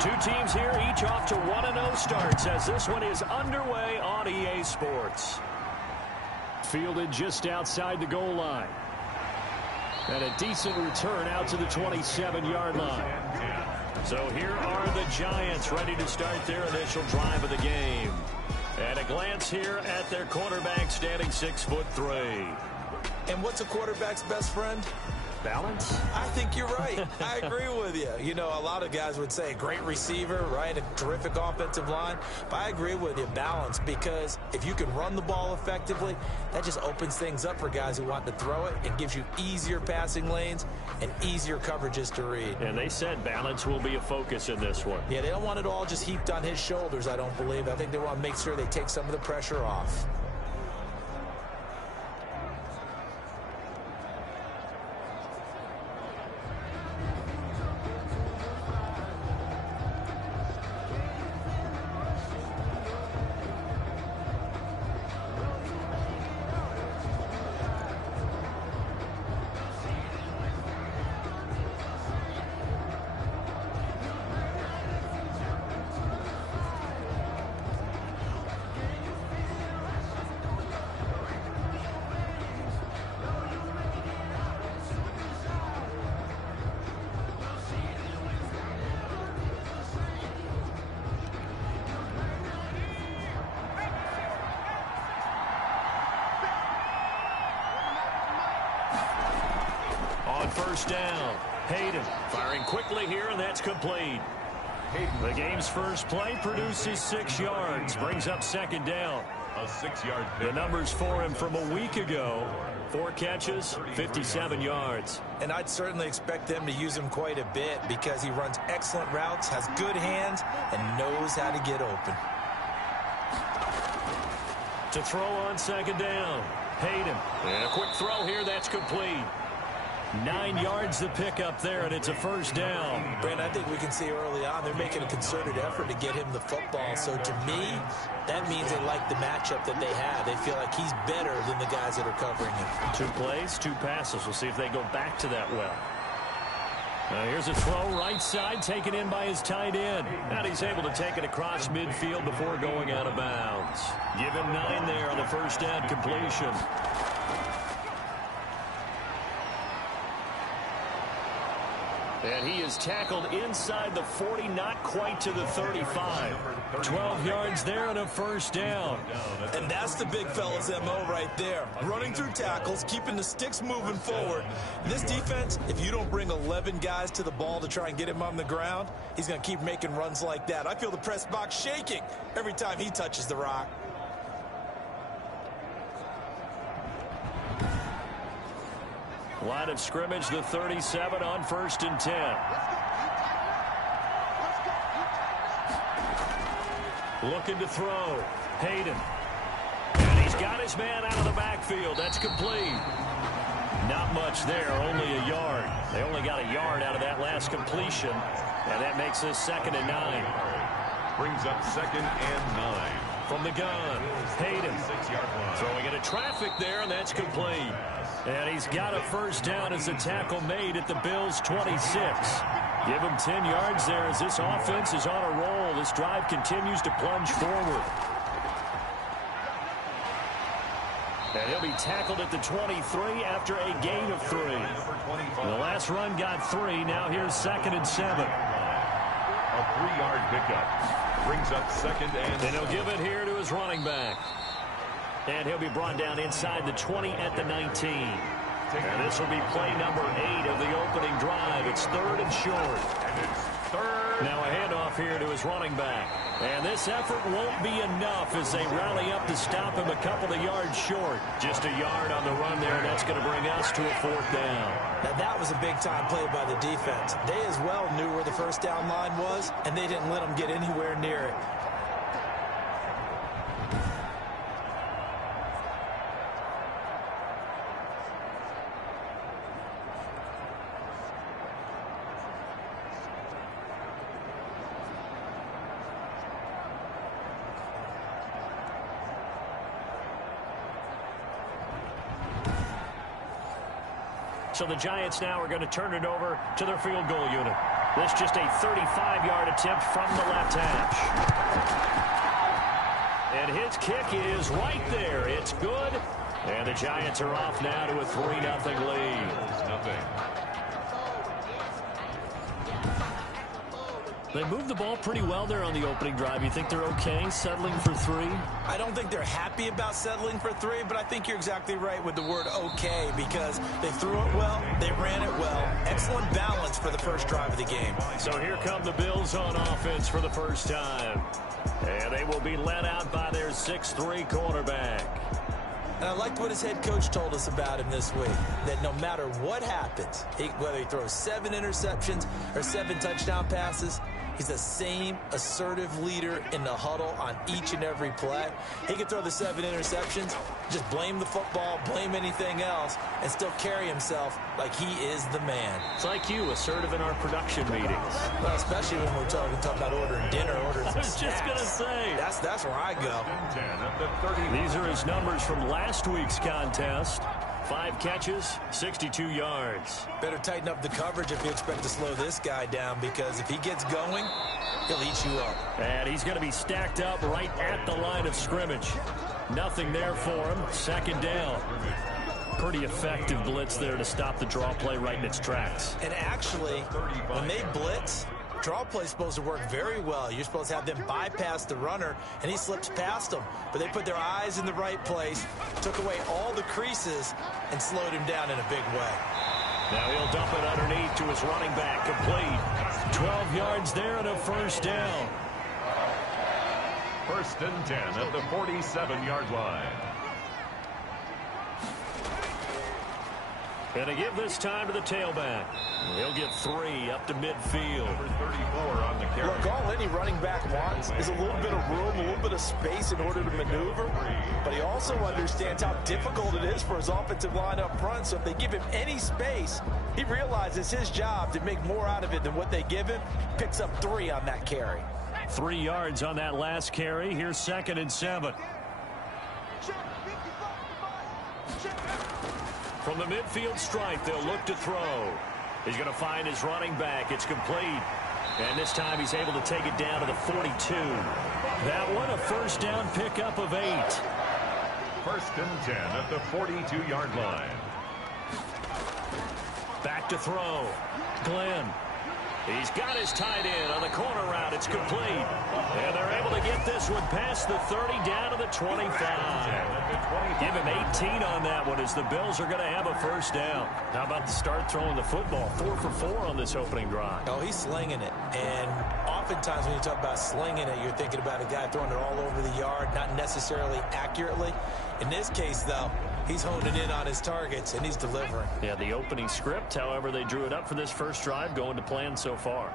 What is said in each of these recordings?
Two teams here, each off to 1-0 starts as this one is underway on EA Sports. Fielded just outside the goal line. And a decent return out to the 27-yard line. So here are the Giants ready to start their initial drive of the game. And a glance here at their quarterback standing 6'3". And what's a quarterback's best friend? Balance? I think you're right. I agree with you. You know, a lot of guys would say great receiver, right? A terrific offensive line. But I agree with you, balance, because if you can run the ball effectively, that just opens things up for guys who want to throw it. It gives you easier passing lanes and easier coverages to read. And they said balance will be a focus in this one. Yeah, they don't want it all just heaped on his shoulders, I don't believe. I think they want to make sure they take some of the pressure off. First down. Hayden firing quickly here, and that's complete. The game's first play produces 6 yards, brings up second down. A 6-yard pick. The numbers for him from a week ago: 4 catches, 57 yards. And I'd certainly expect them to use him quite a bit because he runs excellent routes, has good hands, and knows how to get open. To throw on second down. Hayden. And a quick throw here, that's complete. 9 yards the pick up there, and it's a first down. Brent, I think we can see early on they're making a concerted effort to get him the football. So to me, that means they like the matchup that they have. They feel like he's better than the guys that are covering him. 2 plays, 2 passes. We'll see if they go back to that well. Here's a throw right side, taken in by his tight end. And he's able to take it across midfield before going out of bounds. Give him 9 there on the first down completion. And he is tackled inside the 40, not quite to the 35. 12 yards there and a first down. And that's the big fella's MO right there. Running through tackles, keeping the sticks moving forward. This defense, if you don't bring 11 guys to the ball to try and get him on the ground, he's going to keep making runs like that. I feel the press box shaking every time he touches the rock. Line of scrimmage, the 37 on 1st and 10. Looking to throw. Hayden. And he's got his man out of the backfield. That's complete. Not much there, only a yard. They only got a yard out of that last completion. And that makes this 2nd and 9. Brings up 2nd and 9. From the gun, Hayden. 6-yard line. Throwing into traffic there, and that's complete. And he's got a first down as a tackle made at the Bills' 26. Give him 10 yards there as this offense is on a roll. This drive continues to plunge forward. And he'll be tackled at the 23 after a gain of 3. The last run got 3. Now here's 2nd and 7. A 3-yard pickup. Brings up 2nd and 7. And he'll give it here to his running back. And he'll be brought down inside the 20 at the 19. And this will be play number 8 of the opening drive. It's 3rd and short. And it's 3rd. Now a handoff here to his running back. And this effort won't be enough as they rally up to stop him a couple of yards short. Just a yard on the run there, and that's going to bring us to a 4th down. Now that was a big-time play by the defense. They as well knew where the first down line was, and they didn't let them get anywhere near it. So the Giants now are going to turn it over to their field goal unit. This just a 35-yard attempt from the left hash. And his kick is right there. It's good. And the Giants are off now to a 3-0 lead. They moved the ball pretty well there on the opening drive. You think they're okay settling for 3? I don't think they're happy about settling for 3, but I think you're exactly right with the word okay, because they threw it well, they ran it well. Excellent balance for the first drive of the game. So here come the Bills on offense for the first time. And they will be led out by their 6'3" quarterback. And I liked what his head coach told us about him this week, that no matter what happens, whether he throws 7 interceptions or 7 touchdown passes, he's the same assertive leader in the huddle on each and every play. He can throw the 7 interceptions, just blame the football, blame anything else, and still carry himself like he is the man. It's like you, assertive in our production meetings. Well, especially when we're talking about ordering dinner, ordering some I was just going to say. That's where I go. These are his numbers from last week's contest. 5 catches, 62 yards. Better tighten up the coverage if you expect to slow this guy down, because if he gets going, he'll eat you up. And he's going to be stacked up right at the line of scrimmage. Nothing there for him. 2nd down. Pretty effective blitz there to stop the draw play right in its tracks. And actually, when they blitz, draw play is supposed to work very well. You're supposed to have them bypass the runner, and he slips past them. But they put their eyes in the right place, took away all the creases, and slowed him down in a big way. Now he'll dump it underneath to his running back. Complete. 12 yards there and a 1st down. 1st and 10 at the 47-yard line. And to give this time to the tailback. He'll get 3 up to midfield. Number 34 on the carry. Look, all any running back wants is a little bit of room, a little bit of space in order to maneuver. But he also understands how difficult it is for his offensive line up front. So if they give him any space, he realizes his job to make more out of it than what they give him. Picks up 3 on that carry. 3 yards on that last carry. Here's 2nd and 7. From the midfield stripe, they'll look to throw. He's going to find his running back. It's complete. And this time he's able to take it down to the 42. That one a 1st down pickup of 8. 1st and 10 at the 42-yard line. Back to throw. Glenn. He's got his tight end on the corner route. It's complete. And they're able to get this one past the 30 down to the 25. Give him 18 on that one as the Bills are going to have a 1st down. How about the start throwing the football? 4 for 4 on this opening drive. Oh, he's slinging it. And oftentimes when you talk about slinging it, you're thinking about a guy throwing it all over the yard, not necessarily accurately. In this case, though, he's honing in on his targets, and he's delivering. Yeah, the opening script, however, they drew it up for this first drive, going to plan so far.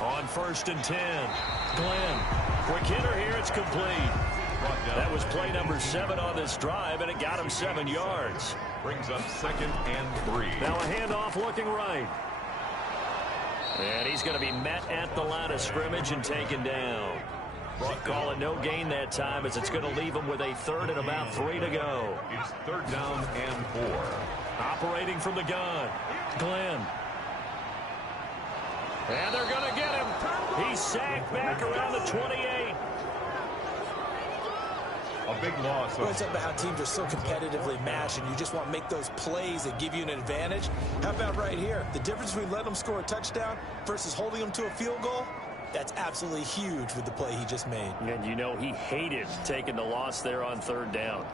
On 1st and 10, Glenn. Quick hitter here, it's complete. That was play number 7 on this drive, and it got him 7 yards. Brings up 2nd and 3. Now a handoff looking right. And he's going to be met at the line of scrimmage and taken down. Call it no gain that time, as it's going to leave him with a 3rd and about 3 to go. It's 3rd down and 4. Operating from the gun, Glenn. And they're going to get him. He's sacked back around the 28. A big loss. Well, it's about how teams are so competitively matched, and you just want to make those plays that give you an advantage. How about right here? The difference between letting them score a touchdown versus holding them to a field goal, that's absolutely huge with the play he just made. And you know he hated taking the loss there on 3rd down.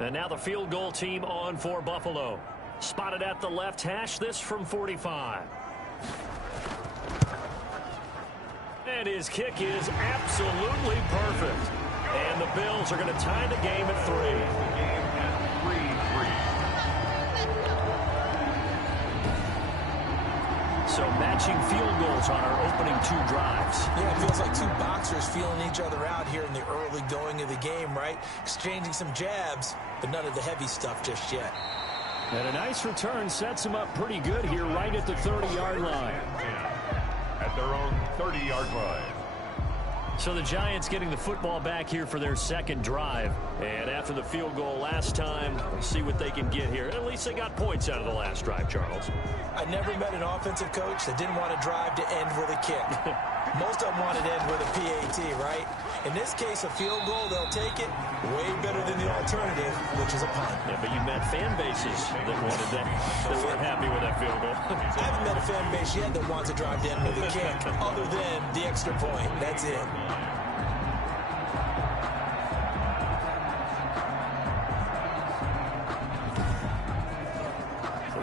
And now the field goal team on for Buffalo. Spotted at the left hash, this from 45. And his kick is absolutely perfect. And the Bills are going to tie the game at 3. Game at 3-3. So matching field goals on our opening 2 drives. Yeah, it feels like 2 boxers feeling each other out here in the early going of the game, right? Exchanging some jabs, but none of the heavy stuff just yet. And a nice return sets him up pretty good here right at the 30-yard line. At their own 30-yard line. So the Giants getting the football back here for their second drive. And after the field goal last time, we'll see what they can get here. At least they got points out of the last drive, Charles. I never met an offensive coach that didn't want to drive to end with a kick. Most of them wanted to end with a PAT, right? In this case, a field goal, they'll take it. Way better than the alternative, which is a punt. Yeah, but you met fan bases that wanted that. They weren't happy with that field goal. I haven't met a fan base yet that wants to drive to end with a kick, other than the extra point. That's it.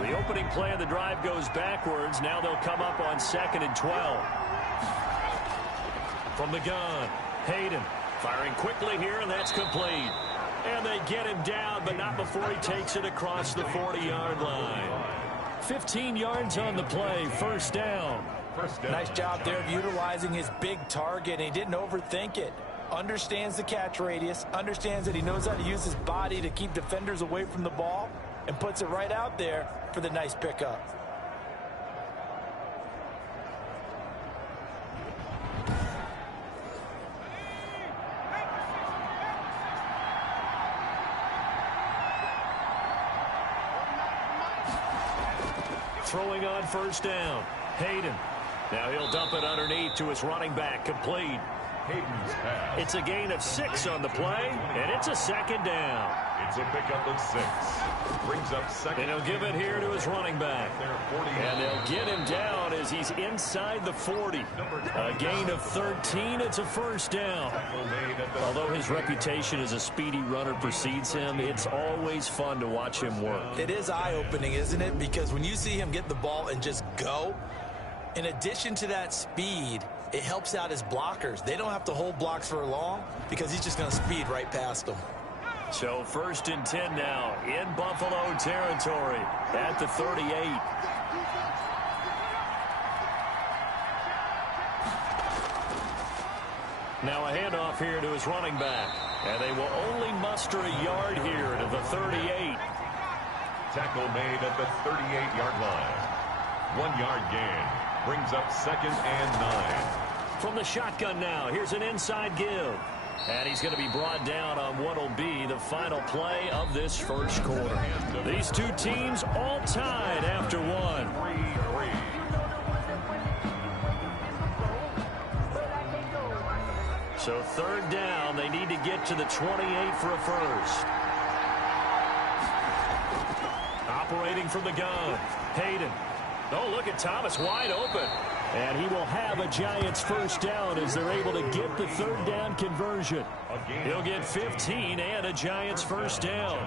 The opening play of the drive goes backwards. Now they'll come up on 2nd and 12. From the gun, Hayden firing quickly here, and that's complete. And they get him down, but not before he takes it across the 40-yard line. 15 yards on the play, first down. Nice job there of utilizing his big target. He didn't overthink it. Understands the catch radius, understands that he knows how to use his body to keep defenders away from the ball, and puts it right out there for the nice pickup. Throwing on first down, Hayden. Now he'll dump it underneath to his running back, complete. Hayden's pass. It's a gain of 6 on the play, and it's a second down. It's a pickup of 6. Brings up second. And he'll give it here to his running back. And they'll get him down as he's inside the 40. A gain of 13. It's a first down. Although his reputation as a speedy runner precedes him, it's always fun to watch him work. It is eye-opening, isn't it? Because when you see him get the ball and just go, in addition to that speed, it helps out his blockers. They don't have to hold blocks for long because he's just going to speed right past them. So 1st and 10 now in Buffalo territory at the 38. Now a handoff here to his running back. And they will only muster a yard here to the 38. Tackle made at the 38-yard line. 1 yard gain. Brings up 2nd and 9. From the shotgun now, here's an inside give. And he's going to be brought down on what will be the final play of this first quarter. These two teams all tied after one. 3-3. So 3rd down, they need to get to the 28 for a first. Operating from the gun, Hayden. Oh, look at Thomas wide open. And he will have a Giants first down as they're able to get the 3rd down conversion. He'll get 15 and a Giants first down.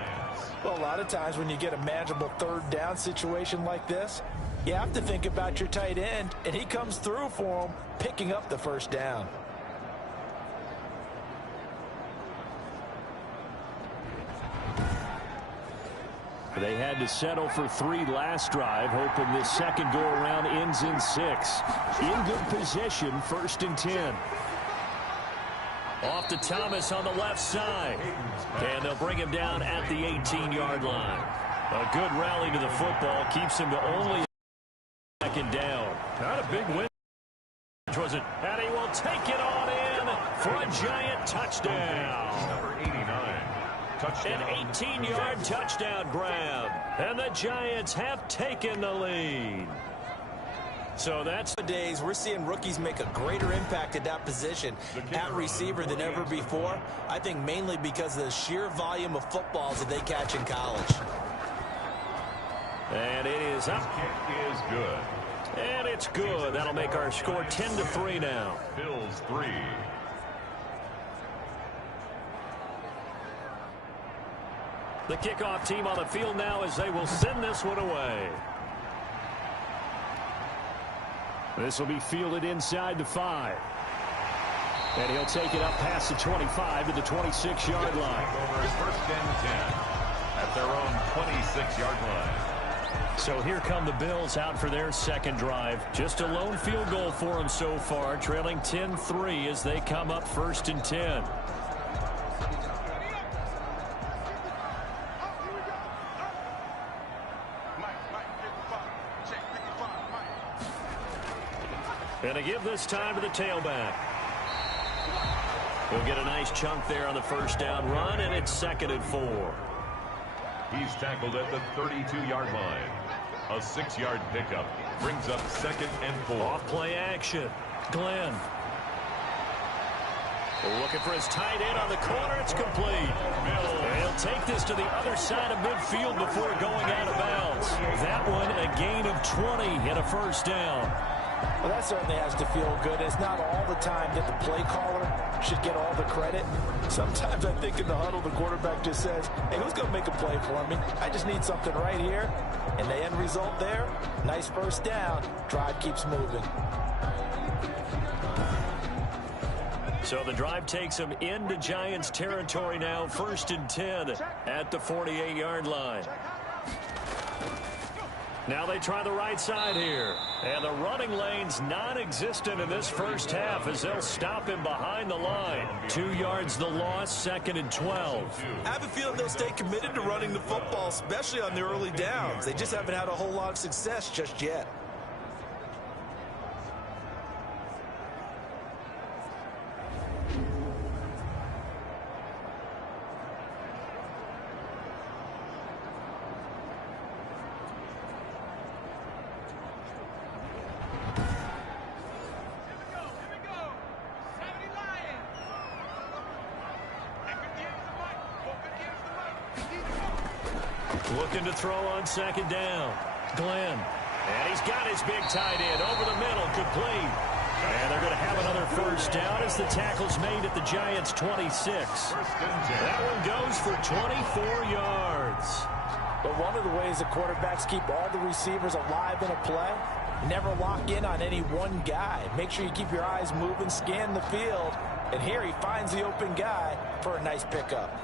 Well, a lot of times when you get a manageable 3rd down situation like this, you have to think about your tight end, and he comes through for him, picking up the first down. They had to settle for 3 last drive, hoping this second go-around ends in 6. In good position, 1st and 10. Off to Thomas on the left side. And they'll bring him down at the 18-yard line. A good rally to the football keeps him to only a 2nd down. Not a big win, was it? And he will take it on in for a Giant touchdown. Number 89. Touchdown. An 18-yard touchdown grab. And the Giants have taken the lead. So that's Nowadays, we're seeing rookies make a greater impact at that position at receiver than ever before. I think mainly because of the sheer volume of footballs that they catch in college. And it is up. Kick is good. And it's good. That'll make our score 10-3 now. Bills 3. The kickoff team on the field now as they will send this one away. This will be fielded inside the 5. And he'll take it up past the 25 to the 26-yard line. Over his 1st and 10 at their own 26-yard line. So here come the Bills out for their second drive. Just a lone field goal for them so far, trailing 10-3 as they come up 1st and 10. And to give this time to the tailback. We'll get a nice chunk there on the first down run, and it's 2nd and 4. He's tackled at the 32-yard line. A 6-yard pickup brings up 2nd and 4. Off play action. Glenn. Looking for his tight end on the corner. It's complete. He'll take this to the other side of midfield before going out of bounds. That one a gain of 20 and a first down. Well, that certainly has to feel good. It's not all the time that the play caller should get all the credit. Sometimes I think in the huddle, the quarterback just says, hey, who's going to make a play for me? I just need something right here. And the end result there, nice first down. Drive keeps moving. So the drive takes them into Giants territory now. 1st and 10 at the 48-yard line. Now they try the right side here. And the running lane's non-existent in this first half as they'll stop him behind the line. 2 yards the loss, 2nd and 12. I have a feeling they'll stay committed to running the football, especially on the early downs. They just haven't had a whole lot of success just yet. Looking to throw on 2nd down. Glenn. And he's got his big tight end over the middle, complete. And they're going to have another first down as the tackle's made at the Giants' 26. That one goes for 24 yards. But one of the ways the quarterbacks keep all the receivers alive in a play, never lock in on any one guy. Make sure you keep your eyes moving, scan the field. And here he finds the open guy for a nice pickup.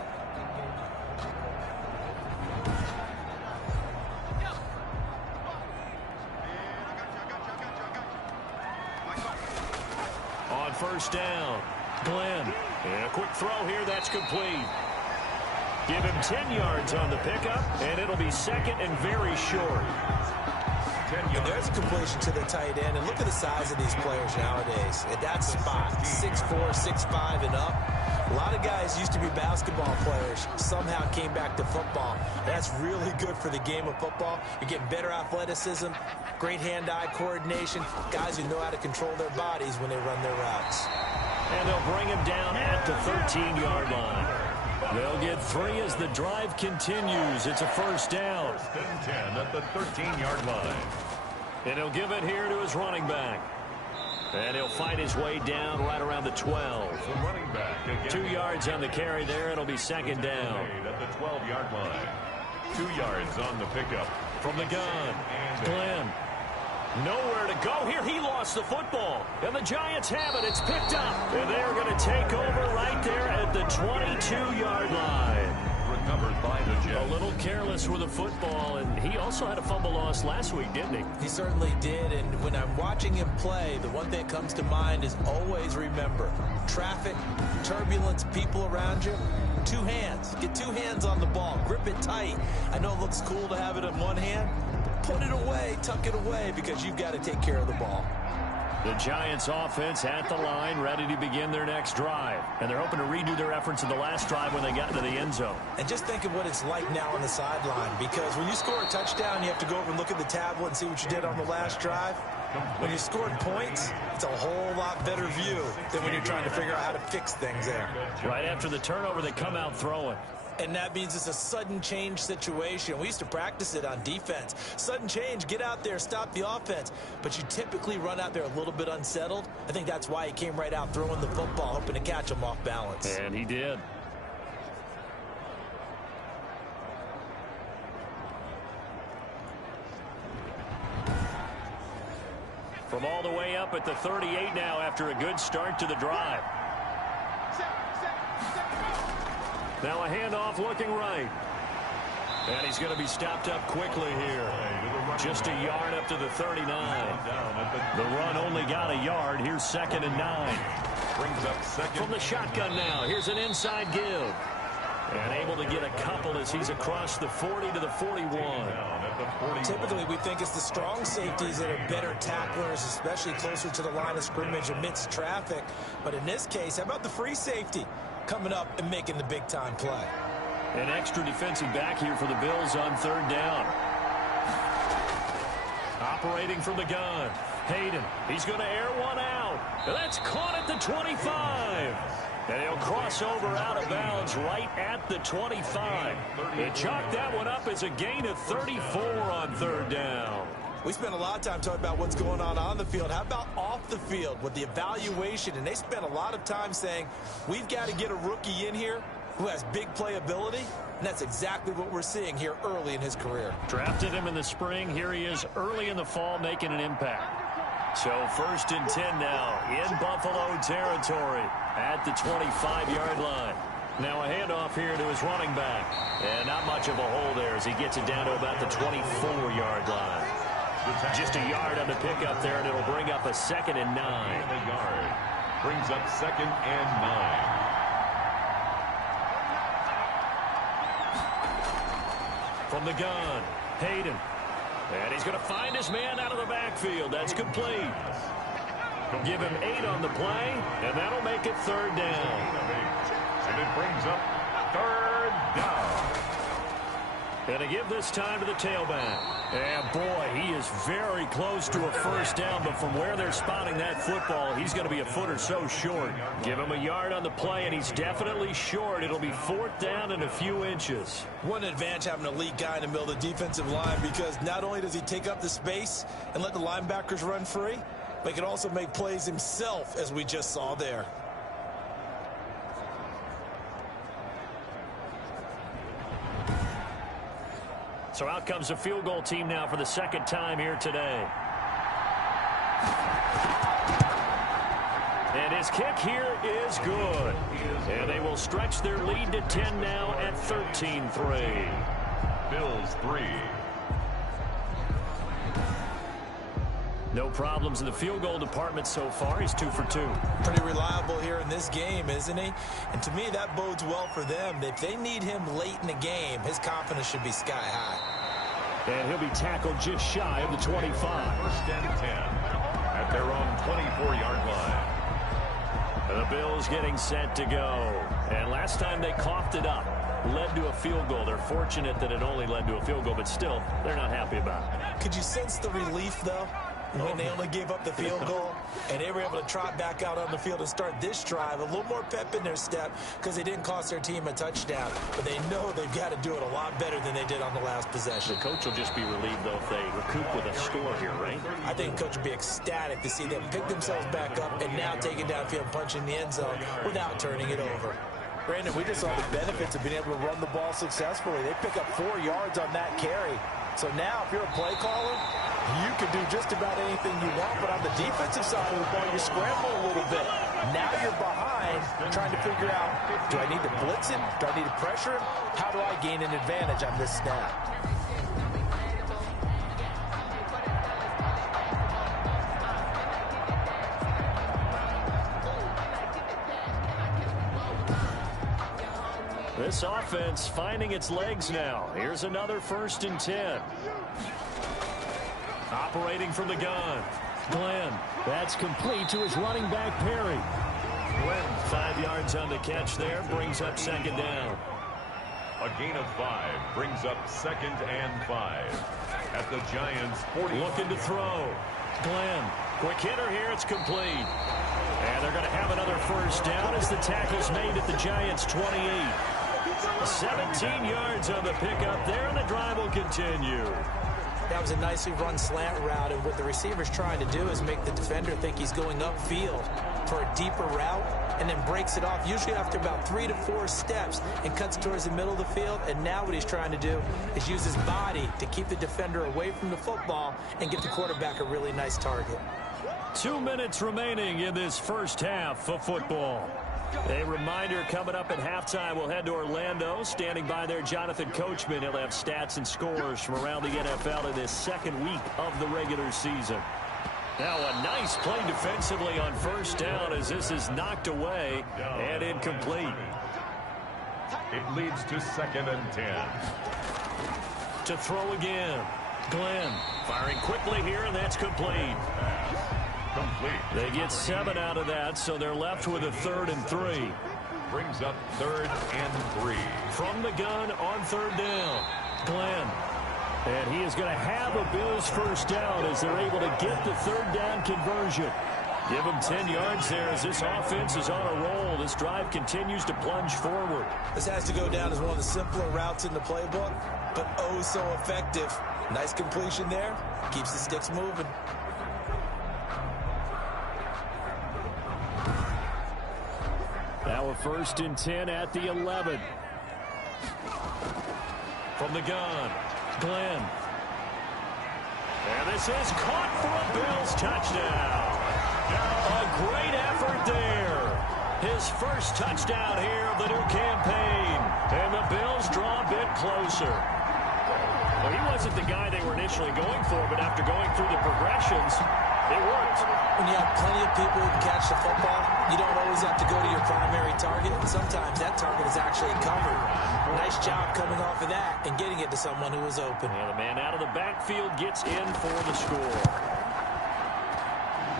On first down, Glenn. And a quick throw here, that's complete. Give him 10 yards on the pickup, and it'll be 2nd and very short. And there's a completion to the tight end. And look at the size of these players nowadays. At that spot, 6'4", 6'5", and up. A lot of guys used to be basketball players, somehow came back to football. That's really good for the game of football. You're getting better athleticism, great hand-eye coordination, guys who know how to control their bodies when they run their routes. And they'll bring him down at the 13-yard line. They'll get 3 as the drive continues. It's a first down. 1st and 10 at the 13-yard line. And he'll give it here to his running back. And he'll fight his way down right around the 12. The running back again. 2 yards on the carry there. It'll be 2nd down. At the 12-yard line. 2 yards on the pickup. From the gun, Glenn. Nowhere to go here. He lost the football. And the Giants have it. It's picked up. And they're going to take over right there at the 22-yard line. Recovered by the Jets. A little careless with the football. And he also had a fumble loss last week, didn't he? He certainly did. And when I'm watching him play, the one thing that comes to mind is always remember, traffic, turbulence, people around you. 2 hands. Get 2 hands on the ball. Grip it tight. I know it looks cool to have it in one hand. Put it away, tuck it away, because you've got to take care of the ball. The Giants offense at the line, ready to begin their next drive. And they're hoping to redo their efforts in the last drive when they got into the end zone. And just think of what it's like now on the sideline, because when you score a touchdown, you have to go over and look at the tablet and see what you did on the last drive. When you scored points, it's a whole lot better view than when you're trying to figure out how to fix things there. Right after the turnover, they come out throwing. And that means it's a sudden change situation. We used to practice it on defense. Sudden change, get out there, stop the offense. But you typically run out there a little bit unsettled. I think that's why he came right out throwing the football, hoping to catch him off balance. And he did. From all the way up at the 38 now after a good start to the drive. Now a handoff looking right. And he's going to be stopped up quickly here. Just a yard up to the 39. The run only got a yard. Here's 2nd and 9. Brings up 2nd. From the shotgun now. Here's an inside give. And able to get a couple as he's across the 40 to the 41. Typically, we think it's the strong safeties that are better tacklers, especially closer to the line of scrimmage amidst traffic. But in this case, how about the free safety coming up and making the big-time play? An extra defensive back here for the Bills on third down. Operating from the gun. Hayden, he's going to air one out. That's caught at the 25. And he'll cross over out of bounds right at the 25. They chalked that one up as a gain of 34 on third down. We spent a lot of time talking about what's going on the field. How about off the field with the evaluation? And they spent a lot of time saying, we've got to get a rookie in here who has big playability. And that's exactly what we're seeing here early in his career. Drafted him in the spring. Here he is early in the fall making an impact. So 1st and 10 now in Buffalo territory at the 25-yard line. Now a handoff here to his running back. And not much of a hole there as he gets it down to about the 24-yard line. Just a yard on the pickup there, and it'll bring up a 2nd and 9. A yard. Brings up 2nd and 9. From the gun, Hayden. And he's going to find his man out of the backfield. That's complete. Give him 8 on the play, and that'll make it 3rd down. And it brings up 3rd down. And to give this time to the tailback. And boy, he is very close to a 1st down, but from where they're spotting that football, he's going to be a foot or so short. Give him a yard on the play, and he's definitely short. It'll be 4th down and a few inches. What an advantage having an elite guy in the middle of the defensive line, because not only does he take up the space and let the linebackers run free, but he can also make plays himself, as we just saw there. So out comes the field goal team now for the 2nd time here today. And his kick here is good. And they will stretch their lead to 10 now at 13-3. Bills 3. No problems in the field goal department so far. He's 2 for 2. Pretty reliable here in this game, isn't he? And to me, that bodes well for them. If they need him late in the game, his confidence should be sky high. And he'll be tackled just shy of the 25. 1st and 10 at their own 24-yard line. And the Bills getting set to go. And last time they coughed it up, led to a field goal. They're fortunate that it only led to a field goal, but still, they're not happy about it. Could you sense the relief, though, when they only gave up the field goal and they were able to trot back out on the field and start this drive? A little more pep in their step because they didn't cost their team a touchdown, but they know they've got to do it a lot better than they did on the last possession. The coach will just be relieved, though, if they recoup with a score here, right? I think the coach will be ecstatic to see them pick themselves back up and now take it downfield and punch in the end zone without turning it over. Brandon, we just saw the benefits of being able to run the ball successfully. They pick up 4 yards on that carry. So now, if you're a play caller, you can do just about anything you want. But on the defensive side of the ball, you scramble a little bit. Now you're behind, trying to figure out, do I need to blitz him? Do I need to pressure him? How do I gain an advantage on this snap? This offense finding its legs now. Here's another 1st and 10. Operating from the gun. Glenn. That's complete to his running back, Perry. Glenn, 5 yards on the catch there. Brings up 2nd down. A gain of 5 brings up 2nd and 5 at the Giants' 40. Looking to throw. Glenn. Quick hitter here. It's complete. And they're going to have another 1st down as the tackle's made at the Giants' 28. 17 yards on the pickup there, and the drive will continue. That was a nicely run slant route, and what the receiver's trying to do is make the defender think he's going upfield for a deeper route, and then breaks it off, usually after about 3 to 4 steps, and cuts towards the middle of the field. And now what he's trying to do is use his body to keep the defender away from the football and get the quarterback a really nice target. 2 minutes remaining in this first half of football. A reminder, coming up at halftime, we'll head to Orlando. Standing by there, Jonathan Coachman. He'll have stats and scores from around the NFL in this 2nd week of the regular season. Now a nice play defensively on 1st down as this is knocked away and incomplete. It leads to 2nd and 10. To throw again. Glenn firing quickly here, and that's complete. Complete. They get 7 out of that, so they're left with a 3rd and 3. Brings up 3rd and 3. From the gun on 3rd down. Glenn. And he is going to have a Bills first down as they're able to get the 3rd down conversion. Give them 10 yards there as this offense is on a roll. This drive continues to plunge forward. This has to go down as one of the simpler routes in the playbook, but oh so effective. Nice completion there. Keeps the sticks moving. Now a 1st and 10 at the 11. From the gun, Glenn. And this is caught for a Bills touchdown. A great effort there. His first touchdown here of the new campaign. And the Bills draw a bit closer. Well, he wasn't the guy they were initially going for, but after going through the progressions, it worked. When you have plenty of people who can catch the football, you don't always have to go to your primary target, and sometimes that target is actually covered. Nice job coming off of that and getting it to someone who was open. And the man out of the backfield gets in for the score.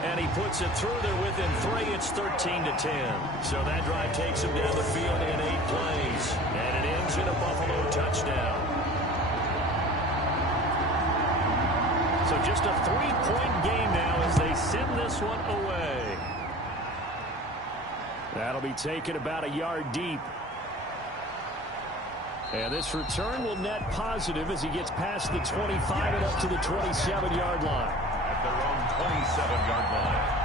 And he puts it through there within 3. It's 13-10. So that drive takes him down the field in 8 plays. And it ends in a Buffalo touchdown. So just a 3-point game now as they send this one away. That'll be taken about a yard deep. And this return will net positive as he gets past the 25 and up to the 27-yard line. At their own 27-yard line.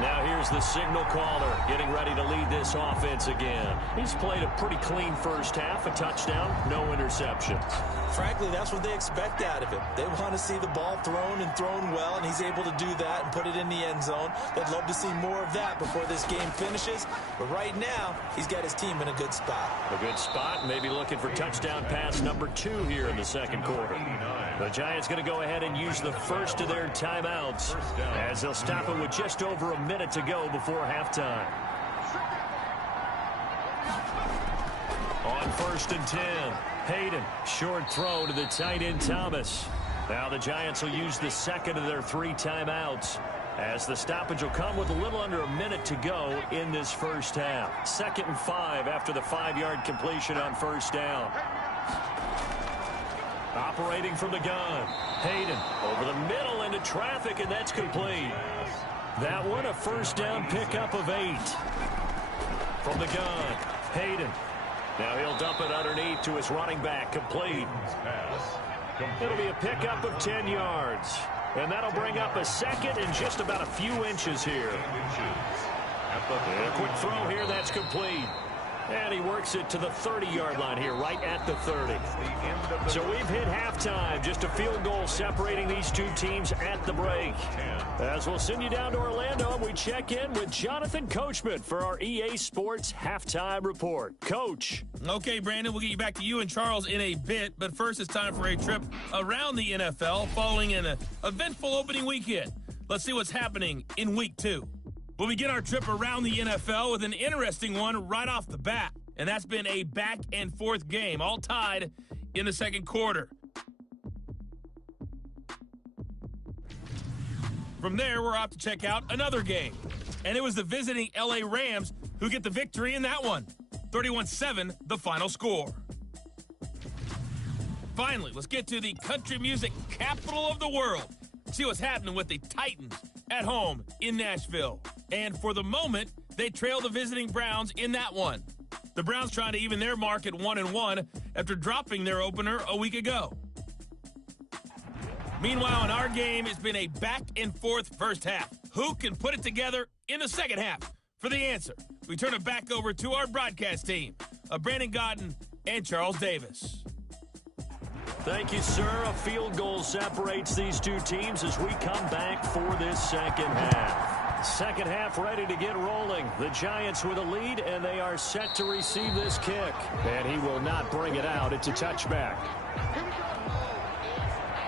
Now here's the signal caller getting ready to lead this offense again. He's played a pretty clean first half, a touchdown, no interceptions. Frankly, that's what they expect out of him. They want to see the ball thrown and thrown well, and he's able to do that and put it in the end zone. They'd love to see more of that before this game finishes. But right now, he's got his team in a good spot. A good spot, maybe looking for touchdown pass number 2 here in the second quarter. The Giants going to go ahead and use the first of their timeouts as they'll stop it with just over a minute to go before halftime. On 1st and 10, Hayden, short throw to the tight end Thomas. Now the Giants will use the second of their 3 timeouts as the stoppage will come with a little under a minute to go in this first half. 2nd and 5 after the 5-yard completion on 1st down. Operating from the gun, Hayden over the middle into traffic, and that's complete. That one, a 1st down pickup of 8. From the gun, Hayden. Now he'll dump it underneath to his running back, complete. It'll be a pickup of 10 yards. And that'll bring up a 2nd and just about a few inches here. And a quick throw here, that's complete. And he works it to the 30-yard line here, right at the 30. So we've hit halftime. Just a field goal separating these two teams at the break. As we'll send you down to Orlando, we check in with Jonathan Coachman for our EA Sports Halftime Report. Coach. Okay, Brandon, we'll get you back to you and Charles in a bit. But first, it's time for a trip around the NFL following an eventful opening weekend. Let's see what's happening in Week 2. We'll begin our trip around the NFL with an interesting one right off the bat. And that's been a back-and-forth game, all tied in the second quarter. From there, we're off to check out another game. And it was the visiting LA Rams who get the victory in that one. 31-7, the final score. Finally, let's get to the country music capital of the world. See what's happening with the Titans at home in Nashville. And for the moment, they trail the visiting Browns in that one. The Browns trying to even their mark at 1-1 after dropping their opener a week ago. Meanwhile, in our game, it's been a back-and-forth first half. Who can put it together in the second half? For the answer, we turn it back over to our broadcast team of Brandon Gaudin and Charles Davis. Thank you, sir. A field goal separates these two teams as we come back for this second half. Second half ready to get rolling. The Giants with a lead, and they are set to receive this kick. And he will not bring it out. It's a touchback.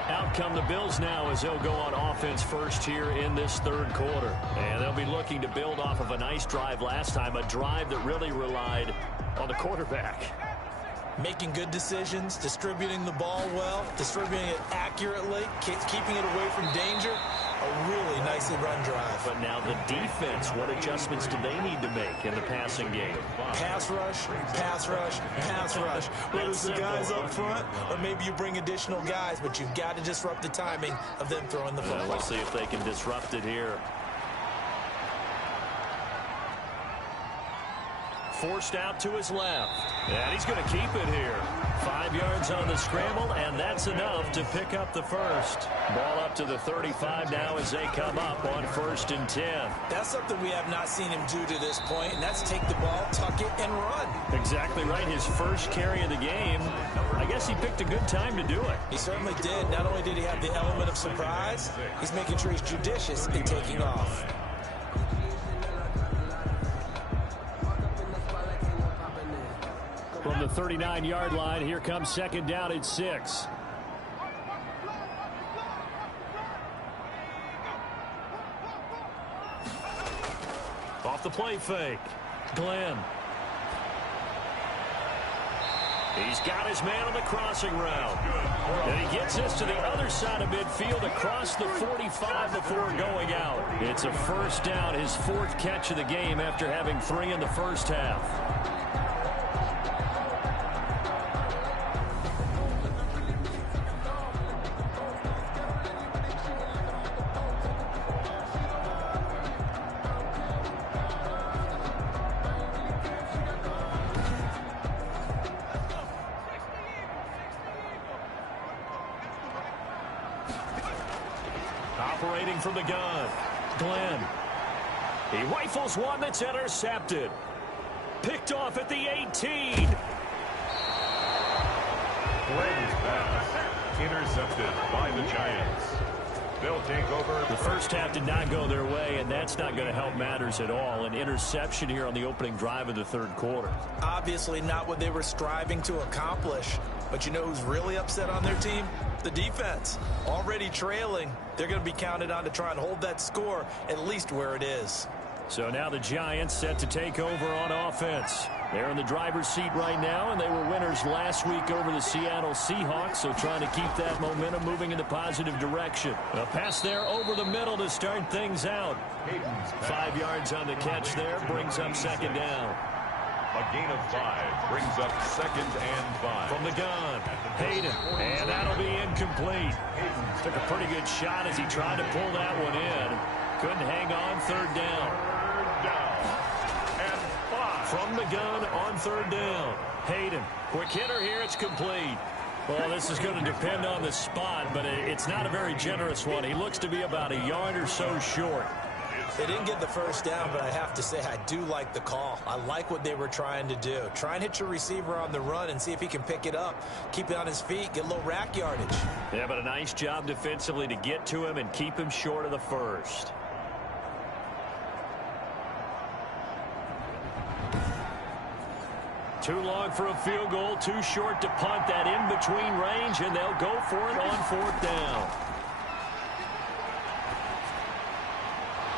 Out come the Bills now as they'll go on offense first here in this third quarter. And they'll be looking to build off of a nice drive last time, a drive that really relied on the quarterback. making good decisions, distributing the ball well, distributing it accurately, keeping it away from danger. A really nicely run drive. But now the defense, what adjustments do they need to make in the passing game? Pass rush, pass rush, pass rush. Whether it's the guys up front or maybe you bring additional guys, but you've got to disrupt the timing of them throwing the football. We'll see if they can disrupt it here. Forced out to his left. And he's going to keep it here. 5 yards on the scramble, and that's enough to pick up the first. Ball up to the 35 now as they come up on 1st and 10. That's something we have not seen him do to this point, and that's take the ball, tuck it, and run. Exactly right. His first carry of the game. I guess he picked a good time to do it. He certainly did. Not only did he have the element of surprise, he's making sure he's judicious in taking off. From the 39-yard line, here comes 2nd down at 6. Off the play fake. Glenn. He's got his man on the crossing route. And he gets this to the other side of midfield across the 45 before going out. It's a 1st down, his 4th catch of the game after having 3 in the first half. Operating from the gun, Glenn. He rifles one that's intercepted. Picked off at the 18. Glenn's pass intercepted by the Giants. They'll take over. The first half did not go their way, and that's not going to help matters at all. An interception here on the opening drive of the 3rd quarter. Obviously not what they were striving to accomplish. But you know who's really upset on their team? The defense. Already trailing. They're going to be counted on to try and hold that score at least where it is. So now the Giants set to take over on offense. They're in the driver's seat right now, and they were winners last week over the Seattle Seahawks, so trying to keep that momentum moving in the positive direction. A pass there over the middle to start things out. 5 yards on the catch there, brings up 2nd down. A gain of 5 brings up 2nd and 5. From the gun, Hayden, and that'll be incomplete. Took a pretty good shot as he tried to pull that one in. Couldn't hang on. 3rd down. 3rd down and 5. From the gun on 3rd down. Hayden, quick hitter here, it's complete. Well, this is going to depend on the spot, but it's not a very generous one. He looks to be about a yard or so short. They didn't get the 1st down, but I have to say I do like the call. I like what they were trying to do. Try and hit your receiver on the run and see if he can pick it up. Keep it on his feet, get a little rack yardage. Yeah, but a nice job defensively to get to him and keep him short of the 1st. Too long for a field goal, too short to punt. That in between range, and they'll go for it on 4th down.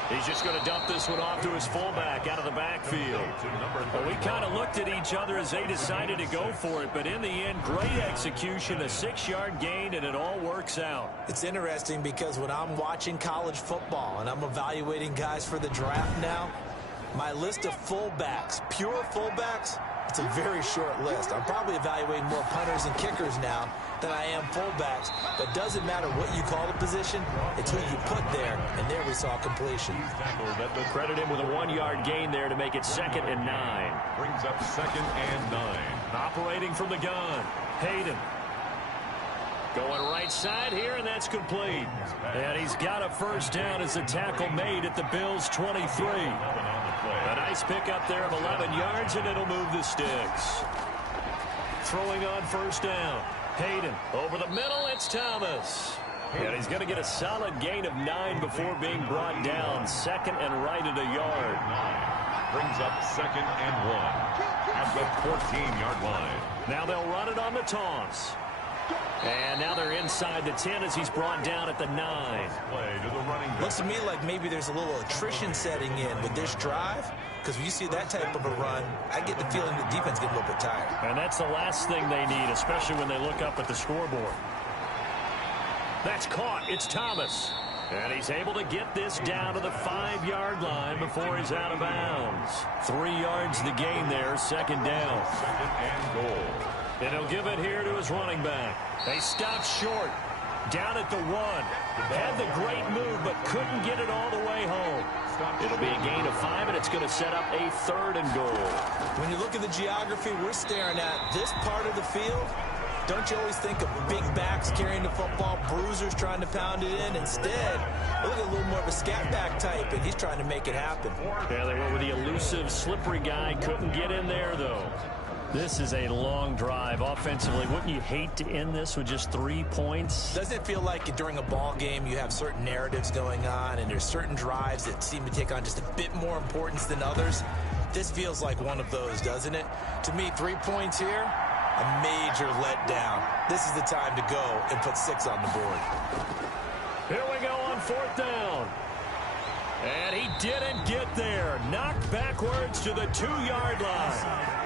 He's just going to dump this one off to his fullback out of the backfield. Well, we kind of looked at each other as they decided to go for it, but in the end, great execution, a 6-yard gain, and it all works out. It's interesting because when I'm watching college football and I'm evaluating guys for the draft now, my list of fullbacks, pure fullbacks, it's a very short list. I'm probably evaluating more punters and kickers now than I am fullbacks. But it doesn't matter what you call the position, it's who you put there. And there we saw completion. Credit him with a 1-yard gain there to make it 2nd and 9. Brings up 2nd and 9. Operating from the gun, Hayden. Going right side here, and that's complete. And he's got a 1st down as the tackle made at the Bills' 23. A nice pickup there of 11 yards, and it'll move the sticks. Throwing on 1st down. Hayden over the middle, it's Thomas. And he's going to get a solid gain of 9 before being brought down. 2nd and right at a yard. Brings up 2nd and 1 at the 14-yard line. Now they'll run it on the toss. And now they're inside the 10 as he's brought down at the 9. Play to the running back. Looks to me like maybe there's a little attrition setting in with this drive, because when you see that type of a run, I get the feeling the defense get a little bit tired. And that's the last thing they need, especially when they look up at the scoreboard. That's caught. It's Thomas. And he's able to get this down to the 5-yard line before he's out of bounds. 3 yards the gain there, second down. Second and goal. And he'll give it here to his running back. They stop short. Down at the 1. Had the great move, but couldn't get it all the way home. It'll be a gain of 5, and it's going to set up a 3rd and goal. When you look at the geography we're staring at, this part of the field, don't you always think of big backs carrying the football, bruisers trying to pound it in? Instead, look at a little more of a scat back type, and he's trying to make it happen. Yeah, they went with the elusive, slippery guy. Couldn't get in there, though. This is a long drive offensively. Wouldn't you hate to end this with just 3 points? Doesn't it feel like during a ball game you have certain narratives going on and there's certain drives that seem to take on just a bit more importance than others? This feels like one of those, doesn't it? To me, 3 points here, a major letdown. This is the time to go and put 6 on the board. Here we go on 4th down. And he didn't get there. Knocked backwards to the 2-yard line.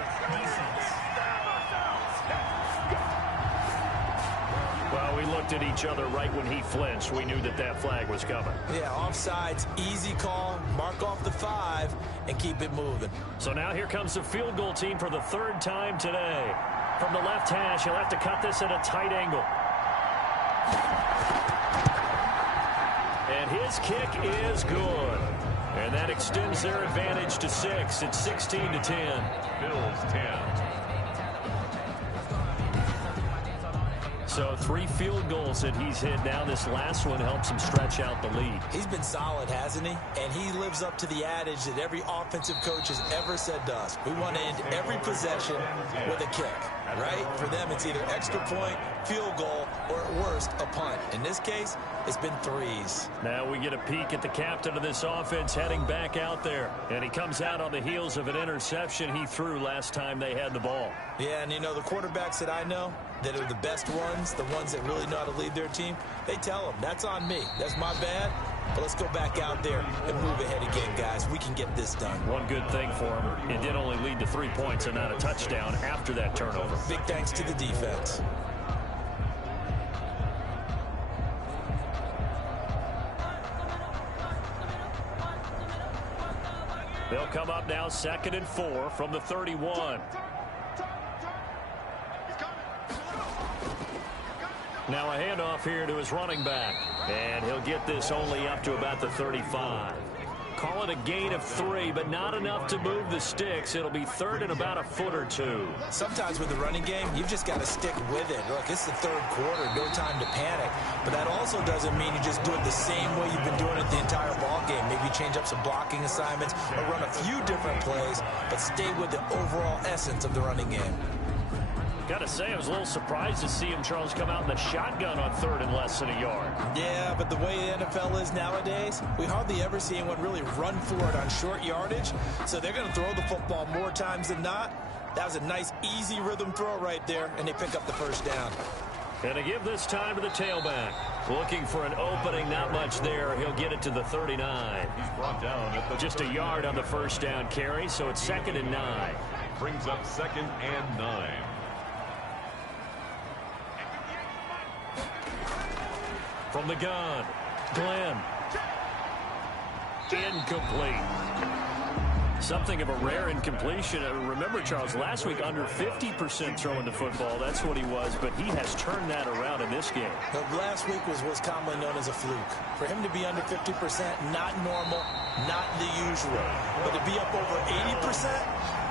Well, we looked at each other right when he flinched. We knew that that flag was coming. Yeah, offsides, easy call, mark off the 5, and keep it moving. So now here comes the field goal team for the 3rd time today. From the left hash, he'll have to cut this at a tight angle. And his kick is good. And that extends their advantage to 6. It's 16-10. Bills 10. So 3 field goals that he's hit now. This last one helps him stretch out the lead. He's been solid, hasn't he? And he lives up to the adage that every offensive coach has ever said to us. We want to end every possession with a kick, right? For them, it's either extra point, field goal, or at worst, a punt. In this case, it's been 3s. Now we get a peek at the captain of this offense heading back out there. And he comes out on the heels of an interception he threw last time they had the ball. Yeah, and you know, the quarterbacks that I know that are the best ones, the ones that really know how to lead their team, they tell them, that's on me. That's my bad. But let's go back out there and move ahead again, guys. We can get this done. One good thing for him, it did only lead to 3 points and not a touchdown after that turnover. Big thanks to the defense. They'll come up now 2nd and 4 from the 31. Now a handoff here to his running back. And he'll get this only up to about the 35. Call it a gain of 3, but not enough to move the sticks. It'll be 3rd and about a foot or 2. Sometimes with the running game, you've just got to stick with it. Look, it's the 3rd quarter, no time to panic. But that also doesn't mean you just do it the same way you've been doing it the entire ball game. Maybe change up some blocking assignments or run a few different plays, but stay with the overall essence of the running game. Gotta say, I was a little surprised to see him, Charles, come out in the shotgun on 3rd and less than a yard. Yeah, but the way the NFL is nowadays, we hardly ever see anyone really run for it on short yardage. So they're going to throw the football more times than not. That was a nice, easy rhythm throw right there, and they pick up the 1st down. And to give this time to the tailback. Looking for an opening, not much there. He'll get it to the 39. He's brought down at the Just a yard on the 1st down carry, so it's 2nd and 9. brings up 2nd and 9. From the gun, Glenn. Incomplete. Something of a rare incompletion. Remember, Charles, last week under 50% throwing the football. That's what he was, but he has turned that around in this game. Last week was what's commonly known as a fluke. For him to be under 50%, not normal, not the usual. But to be up over 80%,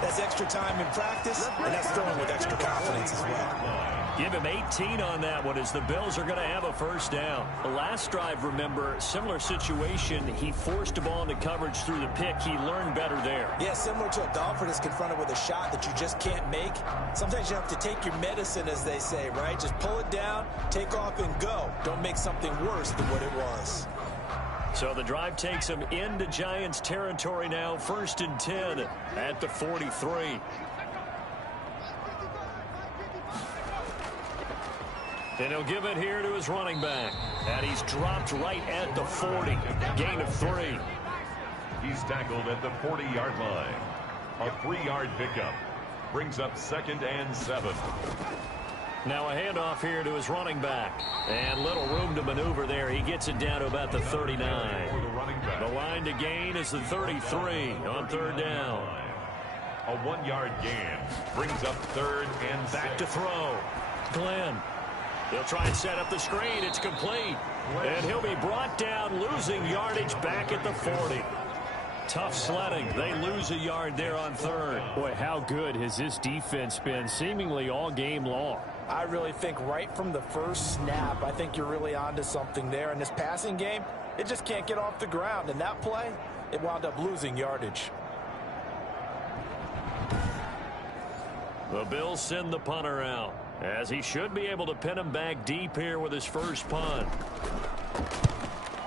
that's extra time in practice, and that's throwing with extra confidence as well. Give him 18 on that one as the Bills are going to have a 1st down. The last drive, remember, similar situation. He forced the ball into coverage through the pick. He learned better there. Yeah, similar to a golfer that's confronted with a shot that you just can't make. Sometimes you have to take your medicine, as they say, right? Just pull it down, take off, and go. Don't make something worse than what it was. So the drive takes him into Giants territory now. 1st and 10 at the 43. And he'll give it here to his running back. And he's dropped right at the 40. Gain of 3. He's tackled at the 40-yard line. A 3-yard pickup. Brings up 2nd and 7. Now a handoff here to his running back. And little room to maneuver there. He gets it down to about the 39. The line to gain is the 33 on 3rd down. A 1-yard gain. Brings up 3rd and 6. Back to throw. Glenn. He'll try and set up the screen. It's complete. And he'll be brought down, losing yardage back at the 40. Tough sledding. They lose a yard there on 3rd. Boy, how good has this defense been seemingly all game long? I really think right from the first snap, I think you're really onto something there. In this passing game, it just can't get off the ground. And that play, it wound up losing yardage. The Bills send the punter out, as he should be able to pin him back deep here with his first punt.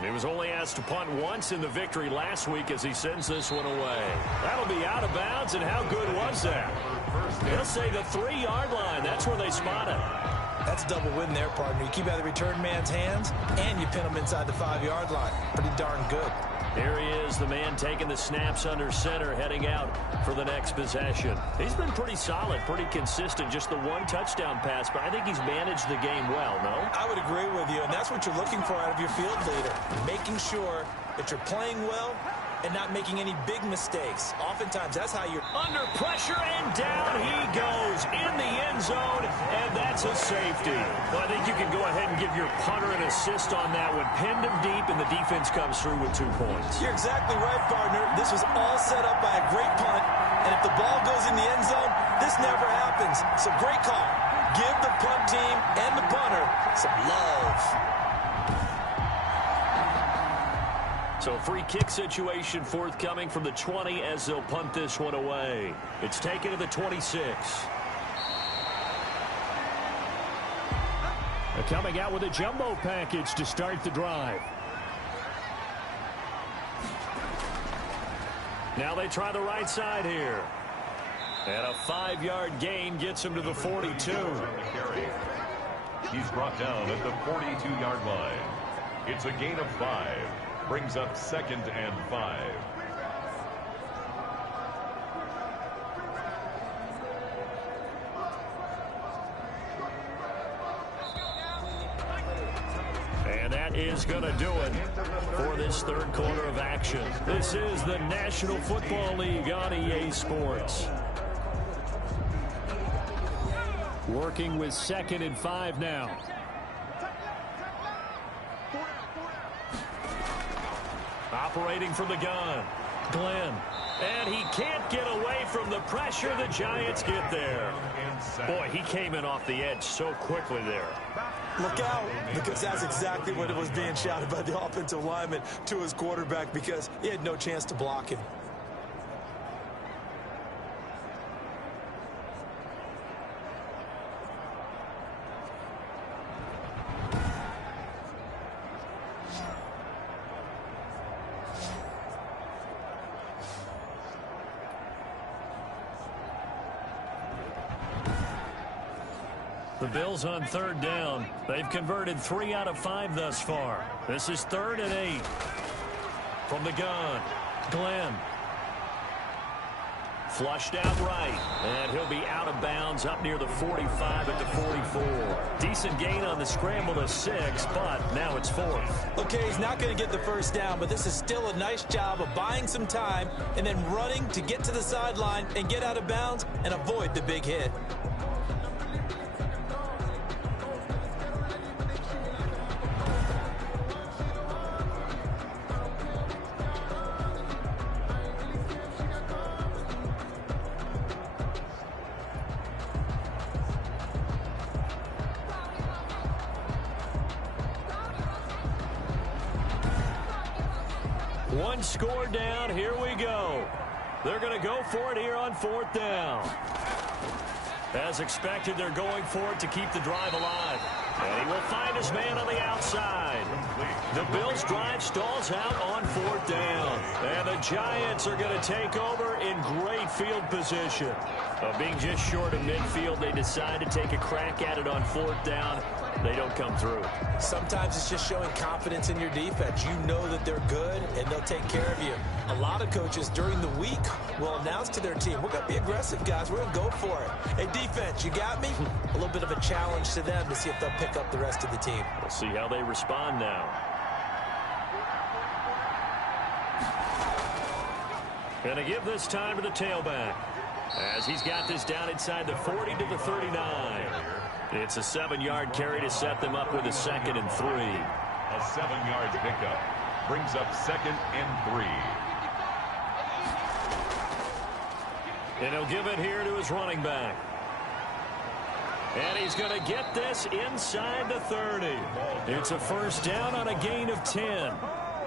He was only asked to punt once in the victory last week as he sends this one away. That'll be out of bounds, and how good was that? They'll say the 3-yard line. That's where they spot it. That's a double win there, partner. You keep out of the return man's hands, and you pin him inside the 5-yard line. Pretty darn good. Here he is, the man taking the snaps under center, heading out for the next possession. He's been pretty solid, pretty consistent, just the 1 touchdown pass, but I think he's managed the game well, no? I would agree with you, and that's what you're looking for out of your field leader, making sure that you're playing well and not making any big mistakes. Oftentimes, that's how you're under pressure, and down he goes in the end zone, and that's a safety. Well, I think you can go ahead and give your punter an assist on that one. Pinned him deep, and the defense comes through with 2 points. You're exactly right, partner. This was all set up by a great punt, and if the ball goes in the end zone, this never happens. So great call. Give the punt team and the punter some love. So free kick situation forthcoming from the 20 as they'll punt this one away. It's taken to the 26. They're coming out with a jumbo package to start the drive. Now they try the right side here. And a 5-yard gain gets him to the 42. He's brought down at the 42-yard line. It's a gain of 5. Brings up 2nd and 5. And that is going to do it for this 3rd quarter of action. This is the National Football League on EA Sports. Working with 2nd and 5 now. Operating from the gun, Glenn. And he can't get away from the pressure. The Giants get there. Boy, he came in off the edge so quickly there. Look out, because that's exactly what it was being shouted by the offensive lineman to his quarterback, because he had no chance to block him. The Bills on 3rd down. They've converted 3 out of 5 thus far. This is 3rd and 8. From the gun, Glenn. Flushed out right. And he'll be out of bounds up near the 45 at the 44. Decent gain on the scramble to 6, but now it's 4th. Okay, he's not going to get the first down, but this is still a nice job of buying some time and then running to get to the sideline and get out of bounds and avoid the big hit. One score down. Here we go. They're going to go for it here on 4th down. As expected, they're going for it to keep the drive alive. And he will find his man on the outside. The Bills' drive stalls out on 4th down. And the Giants are going to take over in great field position. Being just short of midfield, they decide to take a crack at it on 4th down. They don't come through. Sometimes it's just showing confidence in your defense. You know that they're good, and they'll take care of you. A lot of coaches during the week will announce to their team, we're going to be aggressive, guys. We're going to go for it. Hey, defense, you got me? A little bit of a challenge to them to see if they'll pick up the rest of the team. We'll see how they respond now. Going to give this time to the tailback, as he's got this down inside the 40 to the 39. It's a 7-yard carry to set them up with a 2nd and 3. A 7-yard pickup brings up 2nd and 3. And he'll give it here to his running back. And he's going to get this inside the 30. It's a 1st down on a gain of 10.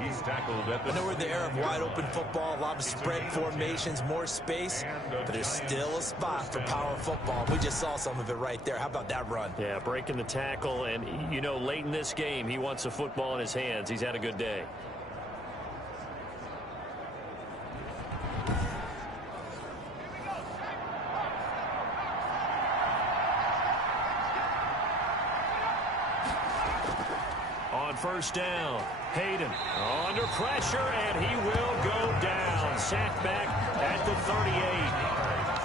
He's tackled at the... I know we're in the era of wide-open football, a lot of spread formations, more space, but there's still a spot for power football. We just saw some of it right there. How about that run? Yeah, breaking the tackle, and, you know, late in this game, he wants a football in his hands. He's had a good day. On 1st down, Hayden under pressure, and he will go down. Sacked back at the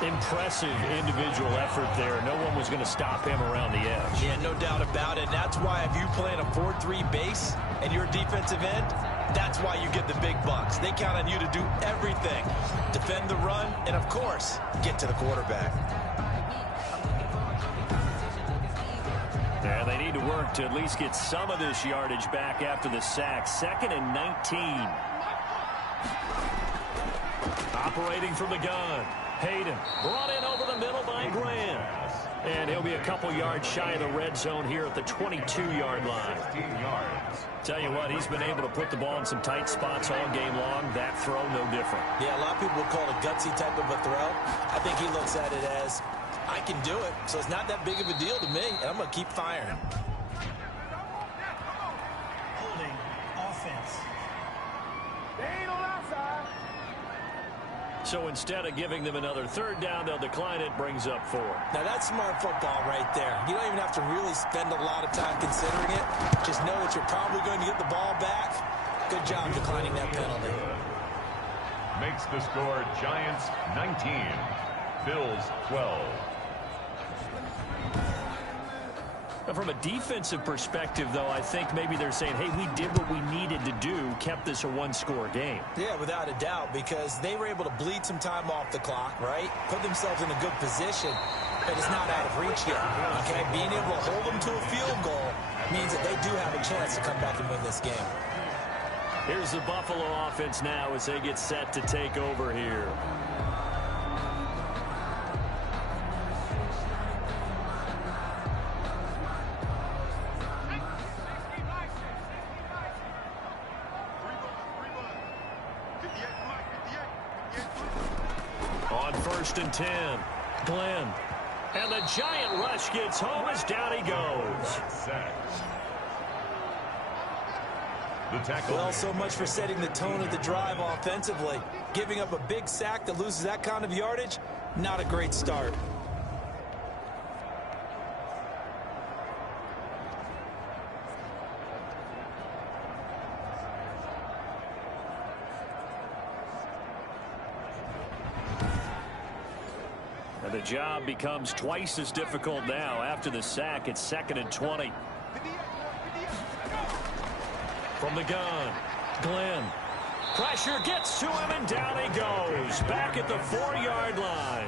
38. Impressive individual effort there. No one was going to stop him around the edge. Yeah, no doubt about it. That's why if you play in a 4-3 base and you're a defensive end, that's why you get the big bucks. They count on you to do everything. Defend the run, and of course, get to the quarterback. And they need to work to at least get some of this yardage back after the sack. 2nd and 19. Operating from the gun. Hayden brought in over the middle by Graham. And he'll be a couple yards shy of the red zone here at the 22-yard line. 16 yards. Tell you what, he's been able to put the ball in some tight spots all game long. That throw, no different. Yeah, a lot of people would call it a gutsy type of a throw. I think he looks at it as, I can do it, so it's not that big of a deal to me, and I'm going to keep firing. Holding offense. So instead of giving them another 3rd down, they'll decline it, brings up 4. Now, that's smart football right there. You don't even have to really spend a lot of time considering it. Just know that you're probably going to get the ball back. Good job declining that penalty. Makes the score Giants 19, Bills 12. From a defensive perspective, though, I think maybe they're saying, hey, we did what we needed to do, kept this a 1-score game. Yeah, without a doubt, because they were able to bleed some time off the clock, right? Put themselves in a good position, but it's not out of reach yet, okay? Being able to hold them to a field goal means that they do have a chance to come back and win this game. Here's the Buffalo offense now as they get set to take over here. On 1st and 10, Glenn. And the giant rush gets home as down he goes. Well, so much for setting the tone of the drive offensively. Giving up a big sack that loses that kind of yardage, not a great start. And the job becomes twice as difficult now. After the sack, it's 2nd and 20. From the gun, Glenn. Pressure gets to him, and down he goes. Back at the 4-yard line.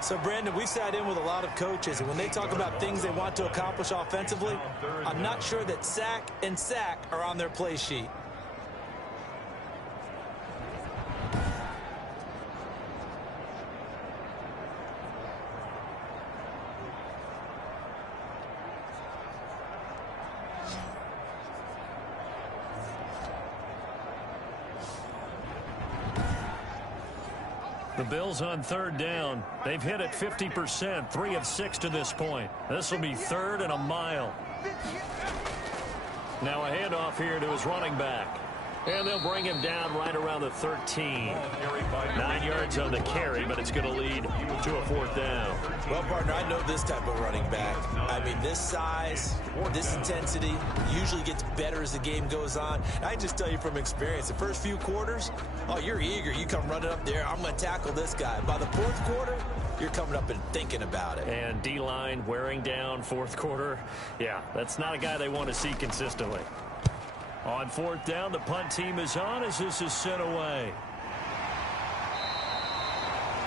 So, Brandon, we sat in with a lot of coaches, and when they talk about things they want to accomplish offensively, I'm not sure that sack and sack are on their play sheet. The The Bills on third down. They've hit it 50%, 3 of 6 to this point. This will be third and a mile. Now a handoff here to his running back. And they'll bring him down right around the 13. 9 yards on the carry, but it's going to lead to a 4th down. Well, partner, I know this type of running back. I mean, this size, this intensity usually gets better as the game goes on. I just tell you from experience, the first few quarters, oh, you're eager. You come running up there, I'm going to tackle this guy. By the 4th quarter, you're coming up and thinking about it. And D-line wearing down 4th quarter. Yeah, that's not a guy they want to see consistently. On 4th down, the punt team is on as this is sent away.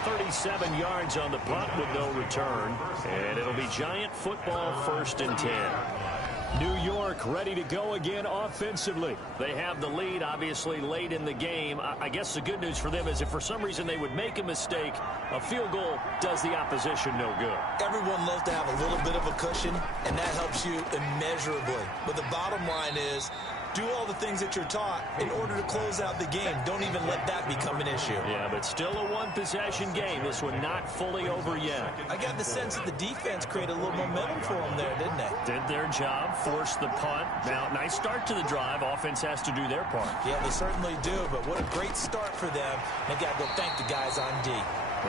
37 yards on the punt with no return. And it'll be Giant football 1st and 10. New York ready to go again offensively. They have the lead, obviously, late in the game. I guess the good news for them is if for some reason they would make a mistake, a field goal does the opposition no good. Everyone loves to have a little bit of a cushion, and that helps you immeasurably. But the bottom line is, do all the things that you're taught in order to close out the game. Don't even let that become an issue. Yeah, but still a one-possession game. This one not fully over yet. I got the sense that the defense created a little momentum for them there, didn't they? Did their job, forced the punt. Now, nice start to the drive. Offense has to do their part. Yeah, they certainly do, but what a great start for them. They got to go thank the guys on D.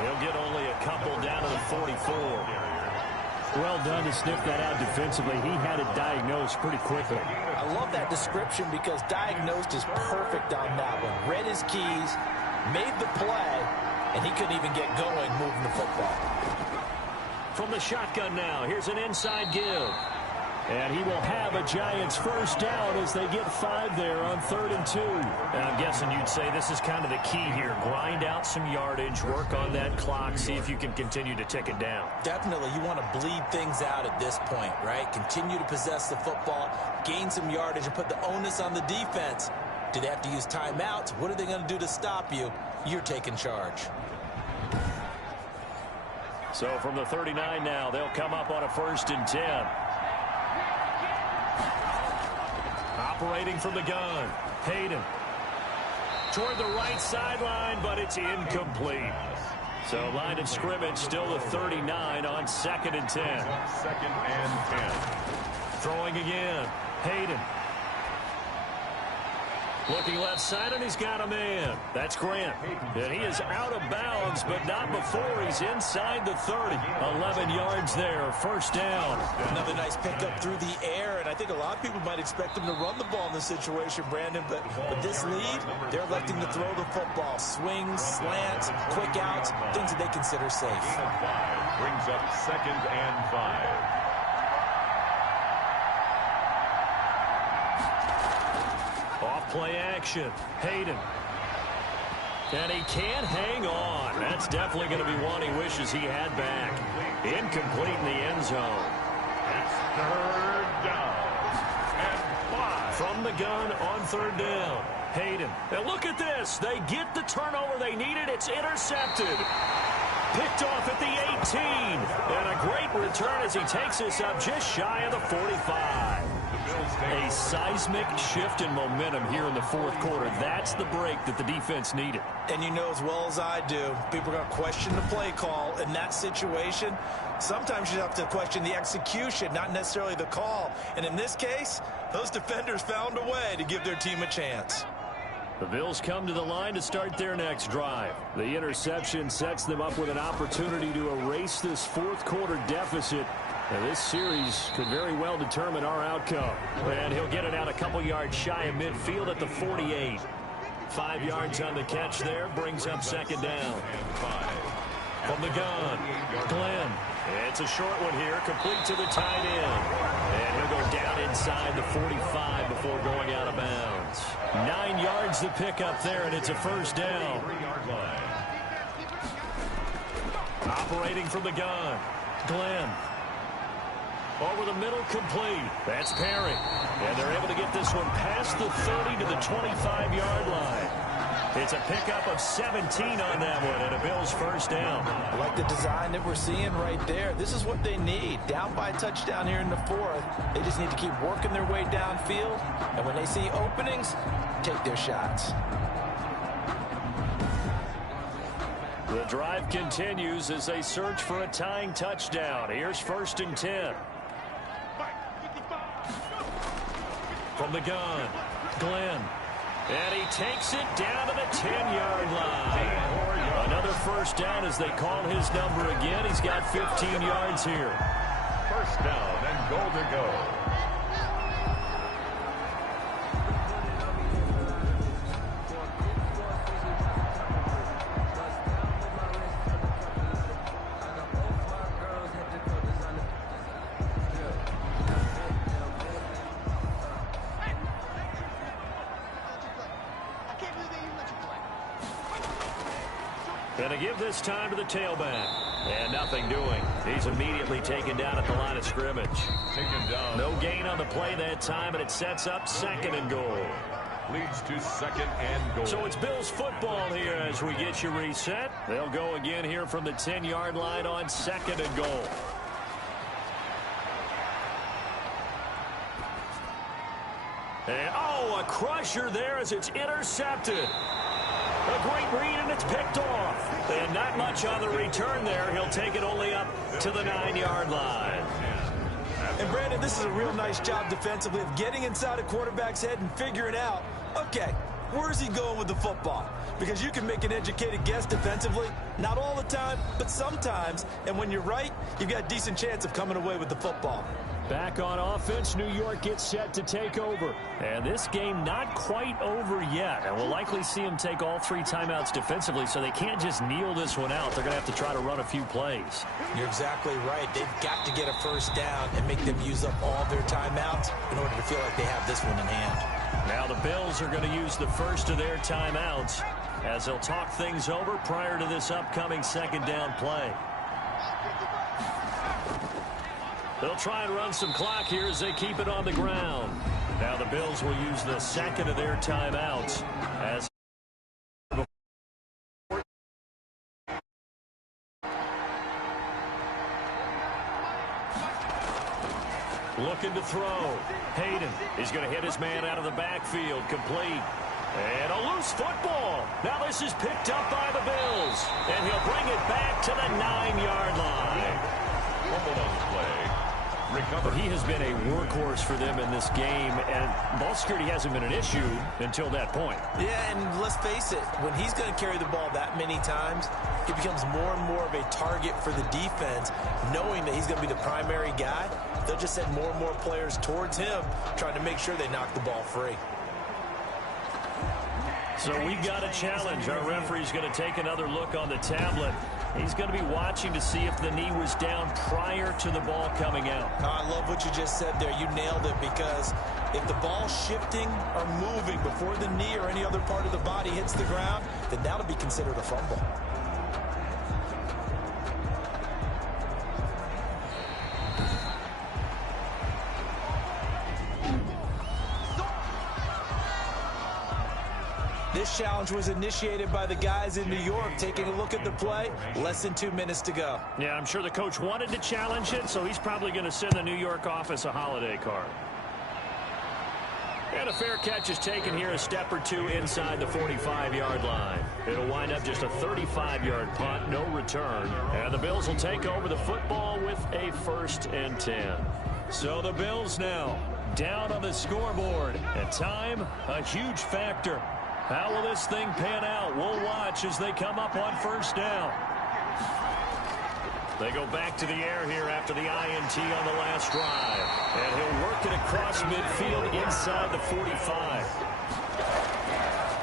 They'll get only a couple down to the 44. Well done to sniff that out defensively. He had it diagnosed pretty quickly. I love that description because diagnosed is perfect on that one. Read his keys, made the play, and he couldn't even get going moving the football. From the shotgun now, here's an inside give. And he will have a Giants 1st down as they get 5 there on 3rd and 2. And I'm guessing you'd say this is kind of the key here. Grind out some yardage, work on that clock, see if you can continue to tick it down. Definitely, you want to bleed things out at this point, right? Continue to possess the football, gain some yardage, and put the onus on the defense. Do they have to use timeouts? What are they going to do to stop you? You're taking charge. So from the 39 now, they'll come up on a 1st and 10. Operating from the gun, Hayden. Toward the right sideline, but it's incomplete. So line of scrimmage still the 39 on 2nd and 10. 2nd and 10. Throwing again, Hayden. Looking left side, and he's got a man. That's Grant. And he is out of bounds, but not before he's inside the 30. 11 yards there, 1st down. Another nice pickup through the air, and I think a lot of people might expect him to run the ball in this situation, Brandon, but with this lead, they're electing to throw the football. Swings, slants, quick outs, things that they consider safe. Gain of 5 brings up 2nd and 5. Play action. Hayden. And he can't hang on. That's definitely going to be one he wishes he had back. Incomplete in the end zone. It's 3rd down and 5. From the gun on 3rd down. Hayden. And look at this. They get the turnover they needed. It's intercepted. Picked off at the 18. And a great return as he takes this up just shy of the 45. A seismic shift in momentum here in the 4th quarter. That's the break that the defense needed. And you know as well as I do, people are going to question the play call in that situation. Sometimes you have to question the execution, not necessarily the call. And in this case, those defenders found a way to give their team a chance. The Bills come to the line to start their next drive. The interception sets them up with an opportunity to erase this 4th quarter deficit. And this series could very well determine our outcome. And he'll get it out a couple yards shy of midfield at the 48. 5 yards on the catch there, brings up 2nd down. From the gun, Glenn. It's a short one here, complete to the tight end. And he'll go down inside the 45 before going out of bounds. 9 yards to pick up there, and it's a 1st down. Operating from the gun, Glenn. Over the middle, complete. That's Perry. And they're able to get this one past the 30 to the 25-yard line. It's a pickup of 17 on that one, and a Bills 1st down. I like the design that we're seeing right there. This is what they need. Down by a touchdown here in the 4th. They just need to keep working their way downfield. And when they see openings, take their shots. The drive continues as they search for a tying touchdown. Here's 1st and 10. From the gun, Glenn. And he takes it down to the 10-yard line. Another first down as they call his number again. He's got 15 yards here. First down and goal to go. Going to give this time to the tailback. And nothing doing. He's immediately taken down at the line of scrimmage. Taken down. No gain on the play that time, and it sets up 2nd and goal. Leads to 2nd and goal. So it's Bills football here as we get you reset. They'll go again here from the 10-yard line on 2nd and goal. And, a crusher there as it's intercepted. A great read, and it's picked off. And not much on the return there. He'll take it only up to the 9-yard line. And, Brandon, this is a real nice job defensively of getting inside a quarterback's head and figuring out, okay, where's he going with the football? Because you can make an educated guess defensively. Not all the time, but sometimes. And when you're right, you've got a decent chance of coming away with the football. Back on offense, New York gets set to take over. And this game not quite over yet. And we'll likely see them take all 3 timeouts defensively, so they can't just kneel this one out. They're going to have to try to run a few plays. You're exactly right. They've got to get a first down and make them use up all their timeouts in order to feel like they have this one in hand. Now the Bills are going to use the first of their timeouts as they'll talk things over prior to this upcoming 2nd down play. They'll try and run some clock here as they keep it on the ground. Now the Bills will use the 2nd of their timeouts as looking to throw. Hayden is going to hit his man out of the backfield, complete. And a loose football. Now this is picked up by the Bills. And he'll bring it back to the 9-yard line. Fumbled on the play. Recovered. He has been a workhorse for them in this game, and ball security hasn't been an issue until that point. Yeah, and let's face it, when he's going to carry the ball that many times, he becomes more and more of a target for the defense, knowing that he's going to be the primary guy. They'll just send more and more players towards him, trying to make sure they knock the ball free. So we've got a challenge. Our referee's going to take another look on the tablet. He's going to be watching to see if the knee was down prior to the ball coming out. I love what you just said there. You nailed it, because if the ball's shifting or moving before the knee or any other part of the body hits the ground, then that'll be considered a fumble. This challenge was initiated by the guys in New York. Taking a look at the play, less than 2 minutes to go. Yeah, I'm sure the coach wanted to challenge it, so he's probably going to send the New York office a holiday card. And a fair catch is taken here a step or two inside the 45-yard line. It'll wind up just a 35-yard punt, no return. And the Bills will take over the football with a 1st and 10. So the Bills now down on the scoreboard. And time, a huge factor. How will this thing pan out? We'll watch as they come up on 1st down. They go back to the air here after the INT on the last drive. And he'll work it across midfield inside the 45.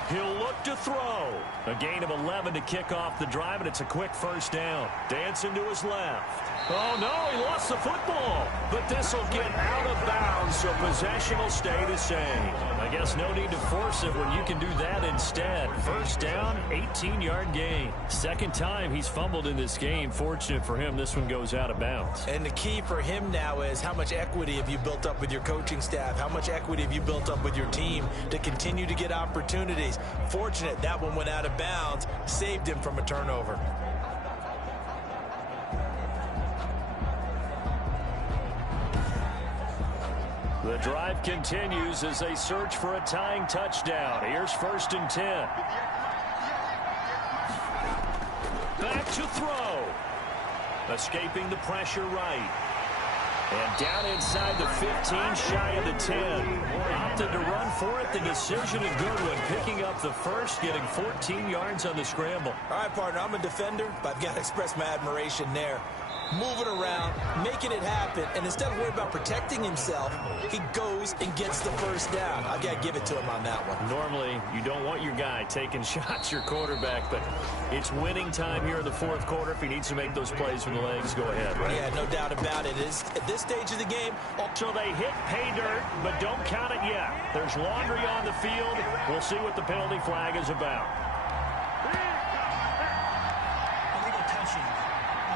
He'll look to throw. A gain of 11 to kick off the drive, and it's a quick 1st down. Dancing to his left. Oh, no, he lost the football. But this will get out of bounds, so possession will stay the same. I guess no need to force it when you can do that instead. 1st down, 18-yard gain. 2nd time he's fumbled in this game. Fortunate for him, this one goes out of bounds. And the key for him now is how much equity have you built up with your coaching staff? How much equity have you built up with your team to continue to get opportunities? Fortunate that one went out of bounds, saved him from a turnover. The drive continues as they search for a tying touchdown. Here's 1st and 10. to throw. Escaping the pressure right. And down inside the 15, shy of the 10. Opted to run for it. The decision a good one. Picking up the first, getting 14 yards on the scramble. All right, partner, I'm a defender, but I've got to express my admiration there. Moving around, making it happen, and instead of worrying about protecting himself, he goes and gets the first down. I've got to give it to him on that one. Normally, you don't want your guy taking shots, your quarterback, but it's winning time here in the fourth quarter. If he needs to make those plays with the legs, go ahead, right? Yeah, no doubt about it. At this stage of the game, so they hit pay dirt, but don't count it yet. There's laundry on the field. We'll see what the penalty flag is about. Illegal touching.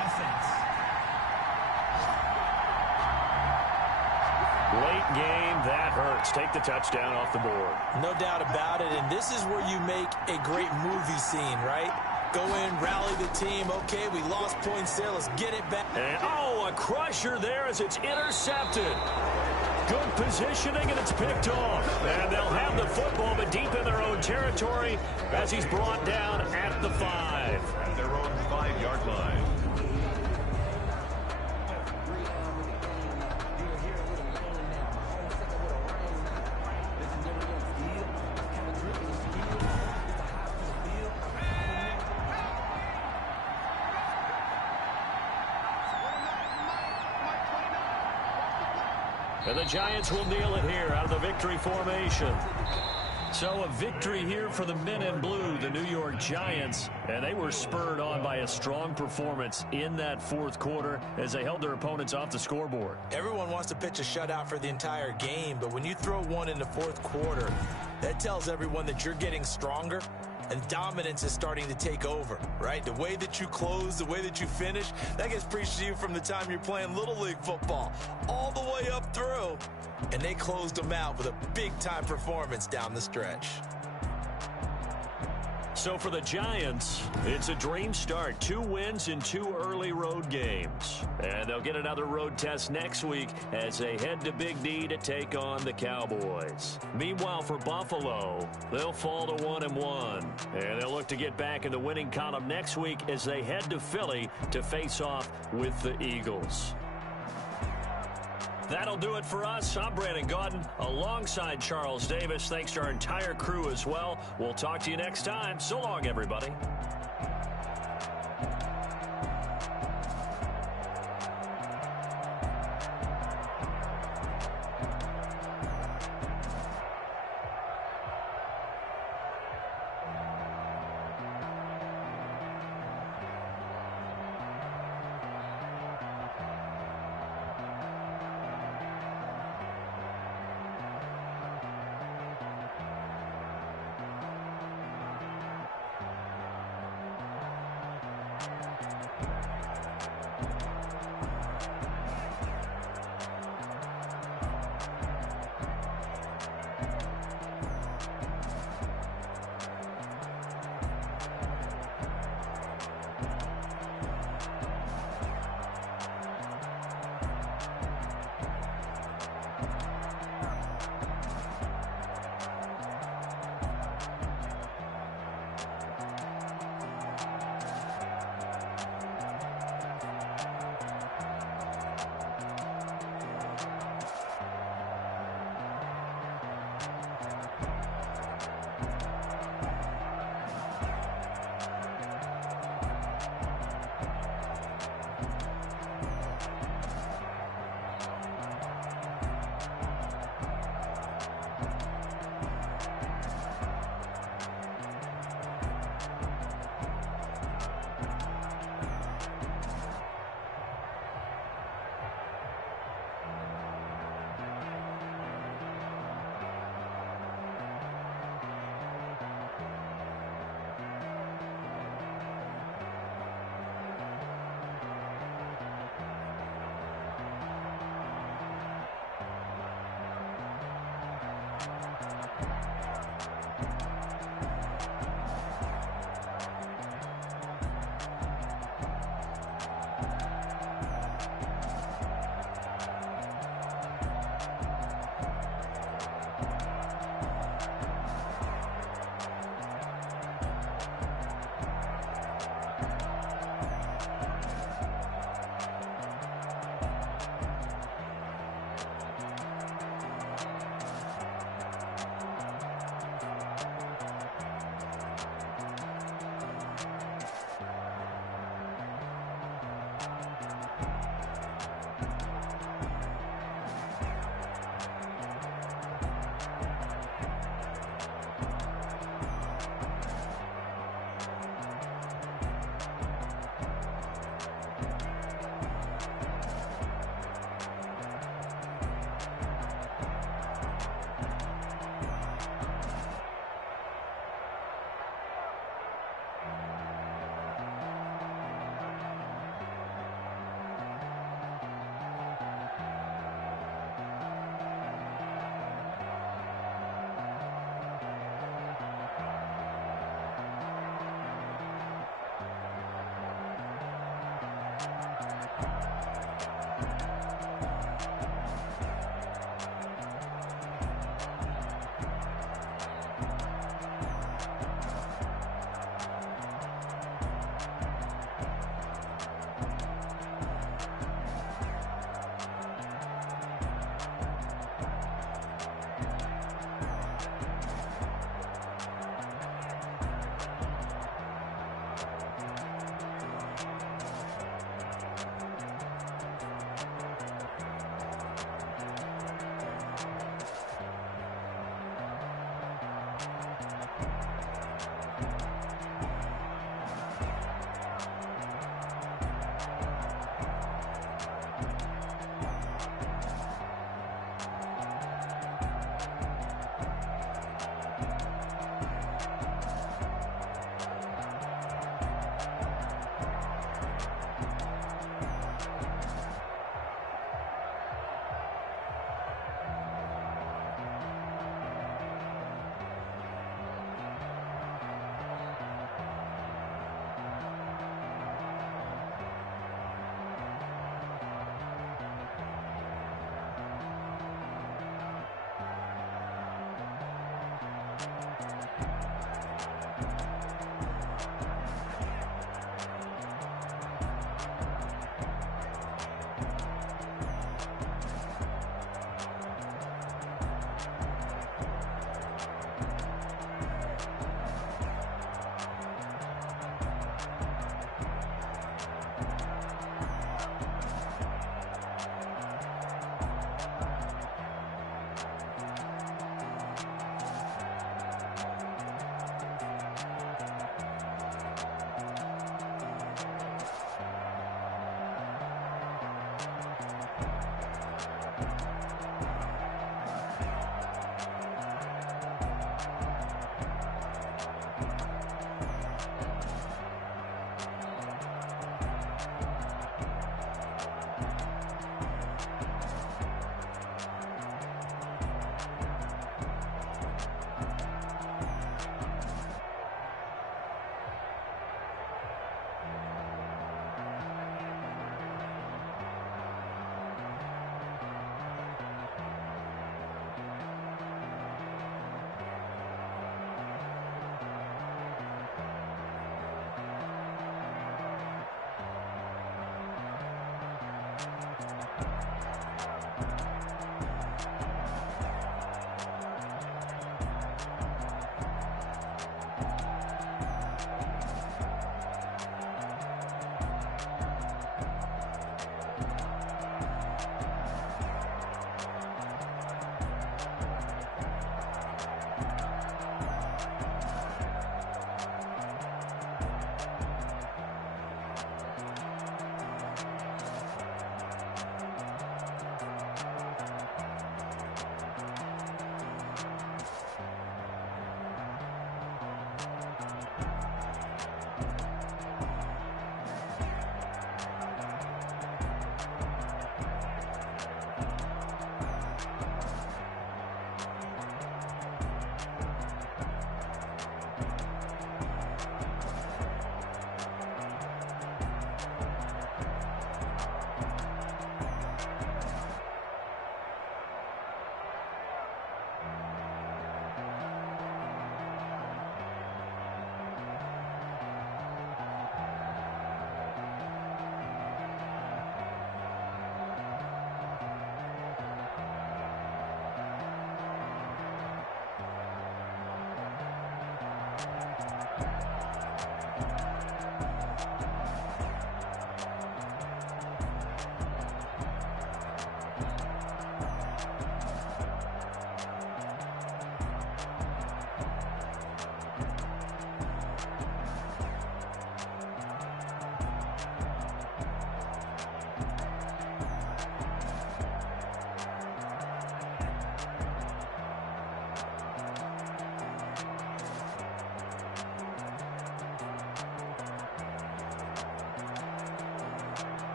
Offense. Late game, that hurts. Take the touchdown off the board. No doubt about it, and this is where you make a great movie scene, right? Go in, rally the team. Okay, we lost points there. Let's get it back. And, a crusher there as it's intercepted. Good positioning, and it's picked off. And they'll have the football, but deep in their own territory as he's brought down at the 5. At their own 5-yard line. And the Giants will kneel it here out of the victory formation. So a victory here for the men in blue, the New York Giants. And they were spurred on by a strong performance in that fourth quarter as they held their opponents off the scoreboard. Everyone wants to pitch a shutout for the entire game, but when you throw one in the fourth quarter, that tells everyone that you're getting stronger and dominance is starting to take over, right? The way that you close, the way that you finish, that gets preached to you from the time you're playing Little League football all the way up through. And they closed them out with a big-time performance down the stretch. So for the Giants, it's a dream start. 2 wins in 2 early road games. And they'll get another road test next week as they head to Big D to take on the Cowboys. Meanwhile, for Buffalo, they'll fall to 1-1. And they'll look to get back in the winning column next week as they head to Philly to face off with the Eagles. That'll do it for us. I'm Brandon Gaudin alongside Charles Davis. Thanks to our entire crew as well. We'll talk to you next time. So long, everybody.